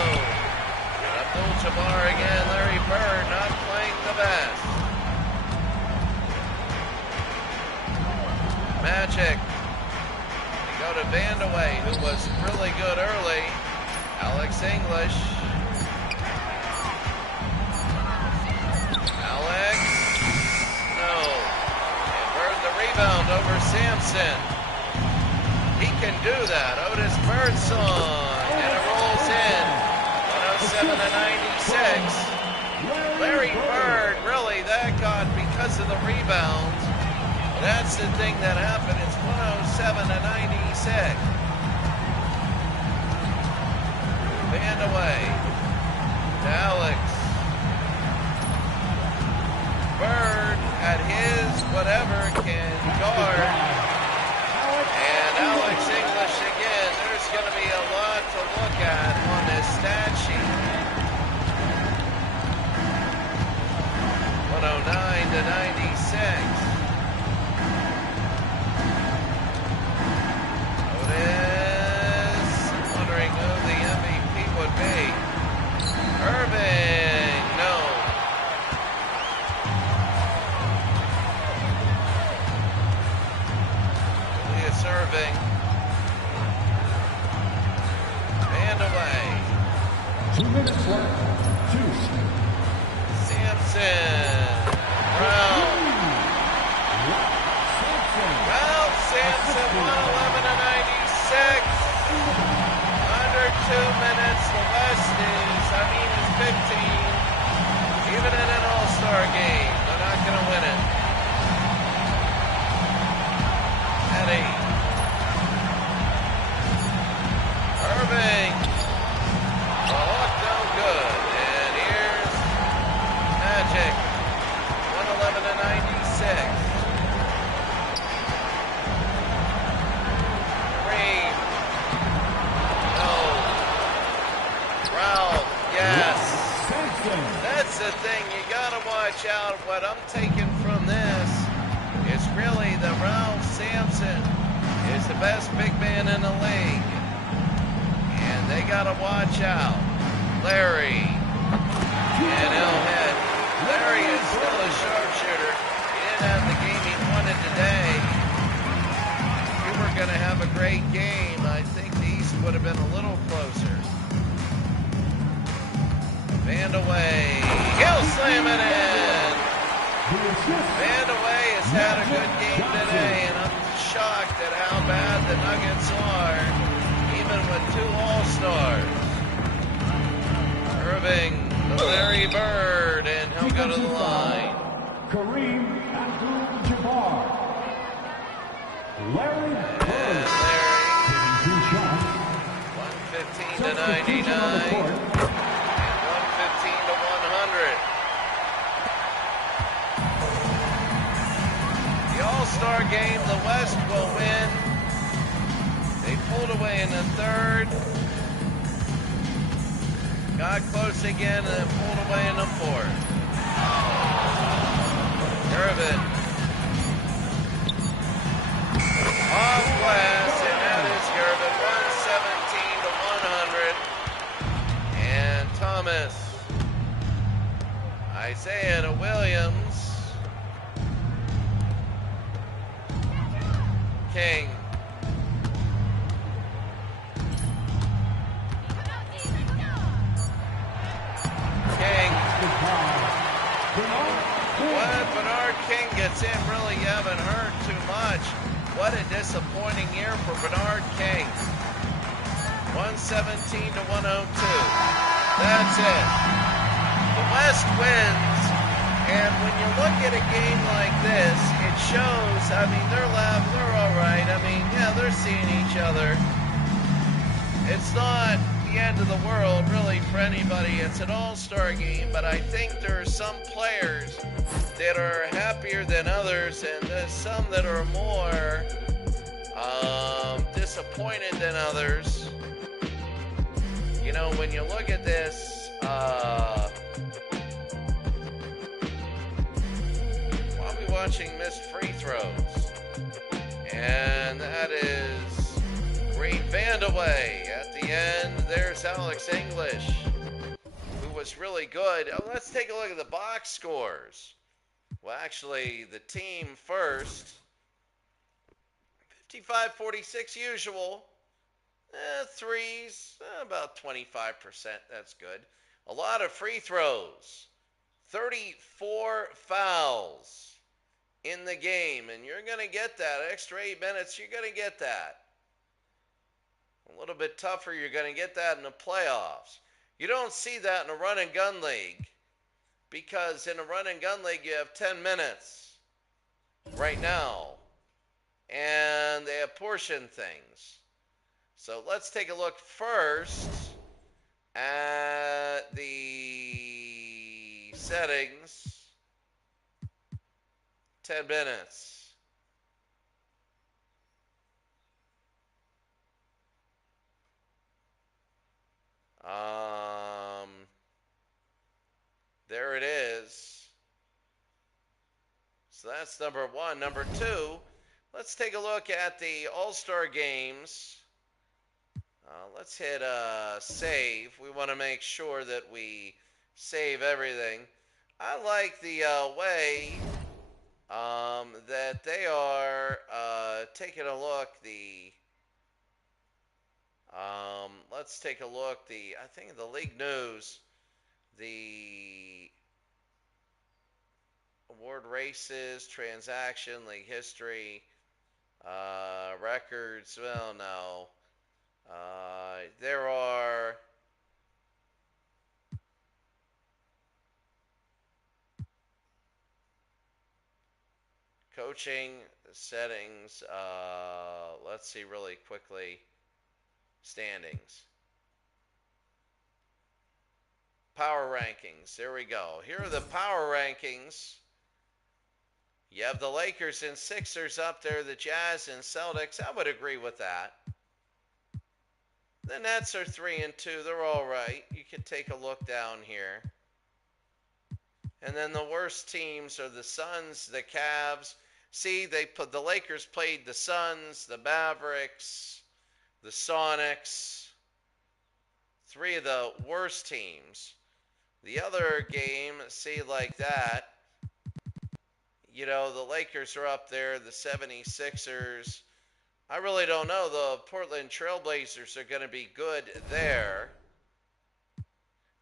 Abdul-Jabbar again, Larry Bird not playing the best. Magic. You go to Vandeweghe, who was really good early. Alex English. Alex. No. And Bird the rebound over Sampson. He can do that. Otis Birdsong. And it rolls in. 107-96. Larry Bird, really, that got because of the rebound. That's the thing that happened. It's 107-96. Vandeweghe to Alex. Bird at his whatever can guard. And Alex English again. There's going to be a lot to look at on this stat sheet. 109-96. Would be Irving, no. Julius Irving. Vandeweghe. 2 minutes left. Juice. Sampson. Ralph Sampson, 111-96. 2 minutes, the West is 15. Even in an all-star game, they're not going to win it. Eddie. Irving. The hook no good. And here's Magic. 111-96. That's the thing, you gotta watch out. What I'm taking from this is really that Ralph Sampson is the best big man in the league. And they gotta watch out. Larry and Elhead. Larry is still a sharpshooter. He didn't have the game he wanted today. If we were gonna have a great game, I think the East would have been a little closer. Vandeweghe, he'll slam it in. Vandeweghe has had a good game today, and I'm shocked at how bad the Nuggets are, even with 2 All-Stars. Irving, Larry Bird, and he'll go to the line. Kareem Abdul-Jabbar. Larry Bird. And Larry, Taking 2 shots. 115 to Substitution on the 99, court. and 115 to 100. The All-Star game, the West will win. They pulled away in the third. Got close again and then pulled away in the fourth. Irvin. Off glass, and that is Irvin, 117 to 100. And Thomas. Isaiah to Williams. King. King. What? Bernard King gets in. Really, you haven't heard too much. What a disappointing year for Bernard King. 117 to 102. That's it. The West wins. And when you look at a game like this, it shows, I mean, they're laughing, they're all right. I mean, yeah, they're seeing each other. It's not the end of the world, really, for anybody. It's an all-star game, but I think there are some players that are happier than others, and there's some that are more disappointed than others. You know, when you look at this, I'll be watching missed free throws, and that is Reed Vandeweghe. At the end, there's Alex English, who was really good. Let's take a look at the box scores. Well, actually, the team first. 55-46 usual. Threes, about 25%. That's good. A lot of free throws. 34 fouls in the game, and you're going to get that. Extra 8 minutes, you're going to get that. A little bit tougher, you're going to get that in the playoffs. You don't see that in a run and gun league, because in a run and gun league, you have 10 minutes right now, and they apportion things. So let's take a look first at the settings. 10 minutes. There it is. So that's number one. Number two, let's take a look at the All-Star games. Let's hit save. We want to make sure that we save everything. I like the way that they are taking a look. Let's take a look. I think the league news, the award races, transaction, league history, records. Well, no. There are coaching settings. Let's see really quickly. Standings. Power rankings. There we go. Here are the power rankings. You have the Lakers and Sixers up there, the Jazz and Celtics. I would agree with that. The Nets are 3-2. They're all right. You can take a look down here. And then the worst teams are the Suns, the Cavs. See, the Lakers played the Suns, the Mavericks, the Sonics. Three of the worst teams. The other game, see, like that. You know, the Lakers are up there, the 76ers. I really don't know. The Portland Trailblazers are going to be good there.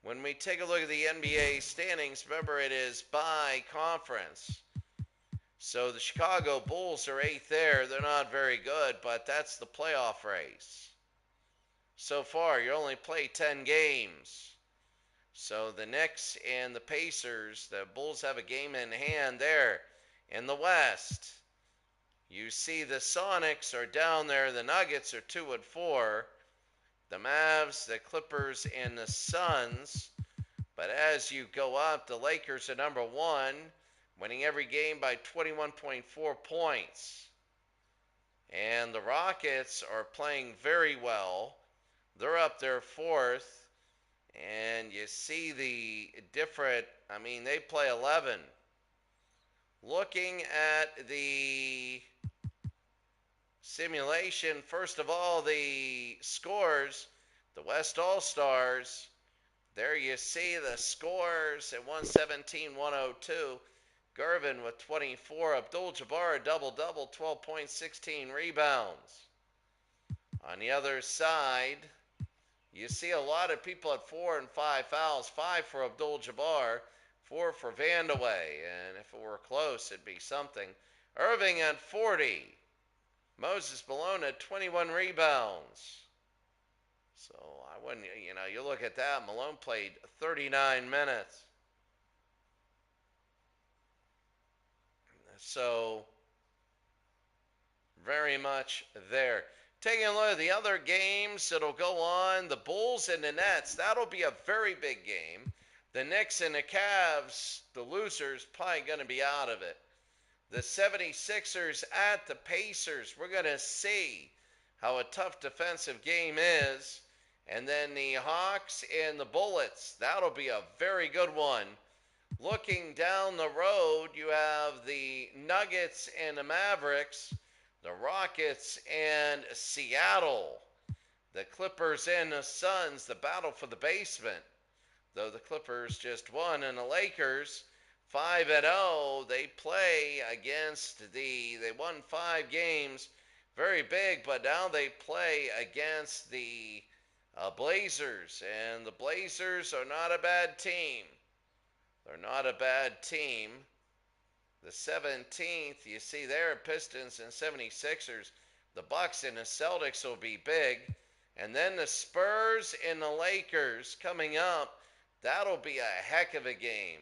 When we take a look at the NBA standings, remember it is by conference. So the Chicago Bulls are 8th there. They're not very good, but that's the playoff race. So far, you only play 10 games. So the Knicks and the Pacers, the Bulls have a game in hand there in the West. You see the Sonics are down there. The Nuggets are 2-4. The Mavs, the Clippers, and the Suns. But as you go up, the Lakers are number 1, winning every game by 21.4 points. And the Rockets are playing very well. They're up there 4th. And you see the different, they play 11. Looking at the simulation, first of all, the scores, the West All-Stars, there you see the scores at 117-102. Gervin with 24. Abdul-Jabbar, a double-double, 12 points, 16 rebounds. On the other side, you see a lot of people at 4 and 5 fouls. 5 for Abdul-Jabbar, 4 for Vandeweghe. And if it were close, it'd be something. Irving at 40. Moses Malone at 21 rebounds. So I wouldn't, you look at that. Malone played 39 minutes. So very much there. Taking a look at the other games that'll go on, the Bulls and the Nets, that'll be a very big game. The Knicks and the Cavs, the losers, probably going to be out of it. The 76ers at the Pacers, we're going to see how a tough defensive game is. And then the Hawks and the Bullets, that'll be a very good one. Looking down the road, you have the Nuggets and the Mavericks, the Rockets and Seattle, the Clippers and the Suns, the battle for the basement. Though the Clippers just won, and the Lakers 5-0, they play against they won 5 games, very big, but now they play against the Blazers, and the Blazers are not a bad team. They're not a bad team. The 17th, you see there, Pistons and 76ers. The Bucks and the Celtics will be big. And then the Spurs and the Lakers coming up. That'll be a heck of a game.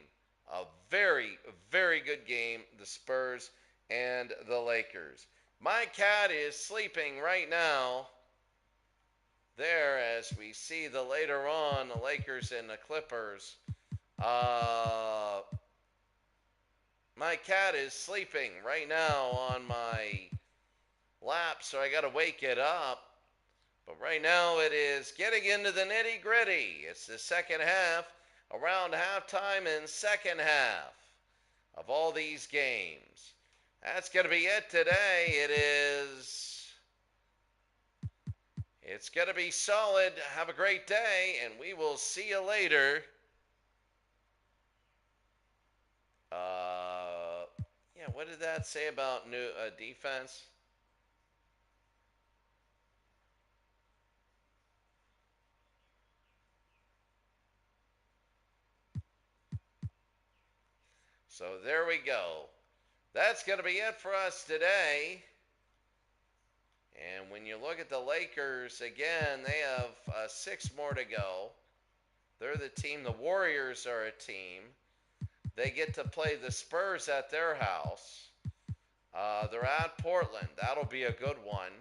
A very, very good game, the Spurs and the Lakers. My cat is sleeping right now. There, as we see the later on, the Lakers and the Clippers. My cat is sleeping right now on my lap, so I got to wake it up. But right now it is getting into the nitty-gritty. It's the second half, around halftime and second half of all these games. That's going to be it today. It's going to be solid. Have a great day, and we will see you later. What did that say about new defense? So there we go. That's going to be it for us today. And when you look at the Lakers, again, they have 6 more to go. They're the team. The Warriors are a team. They get to play the Spurs at their house. They're at Portland. That'll be a good one.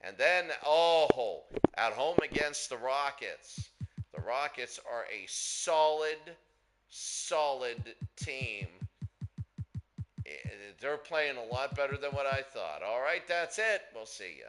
And then, at home against the Rockets. The Rockets are a solid team. They're playing a lot better than what I thought. All right, that's it. We'll see you.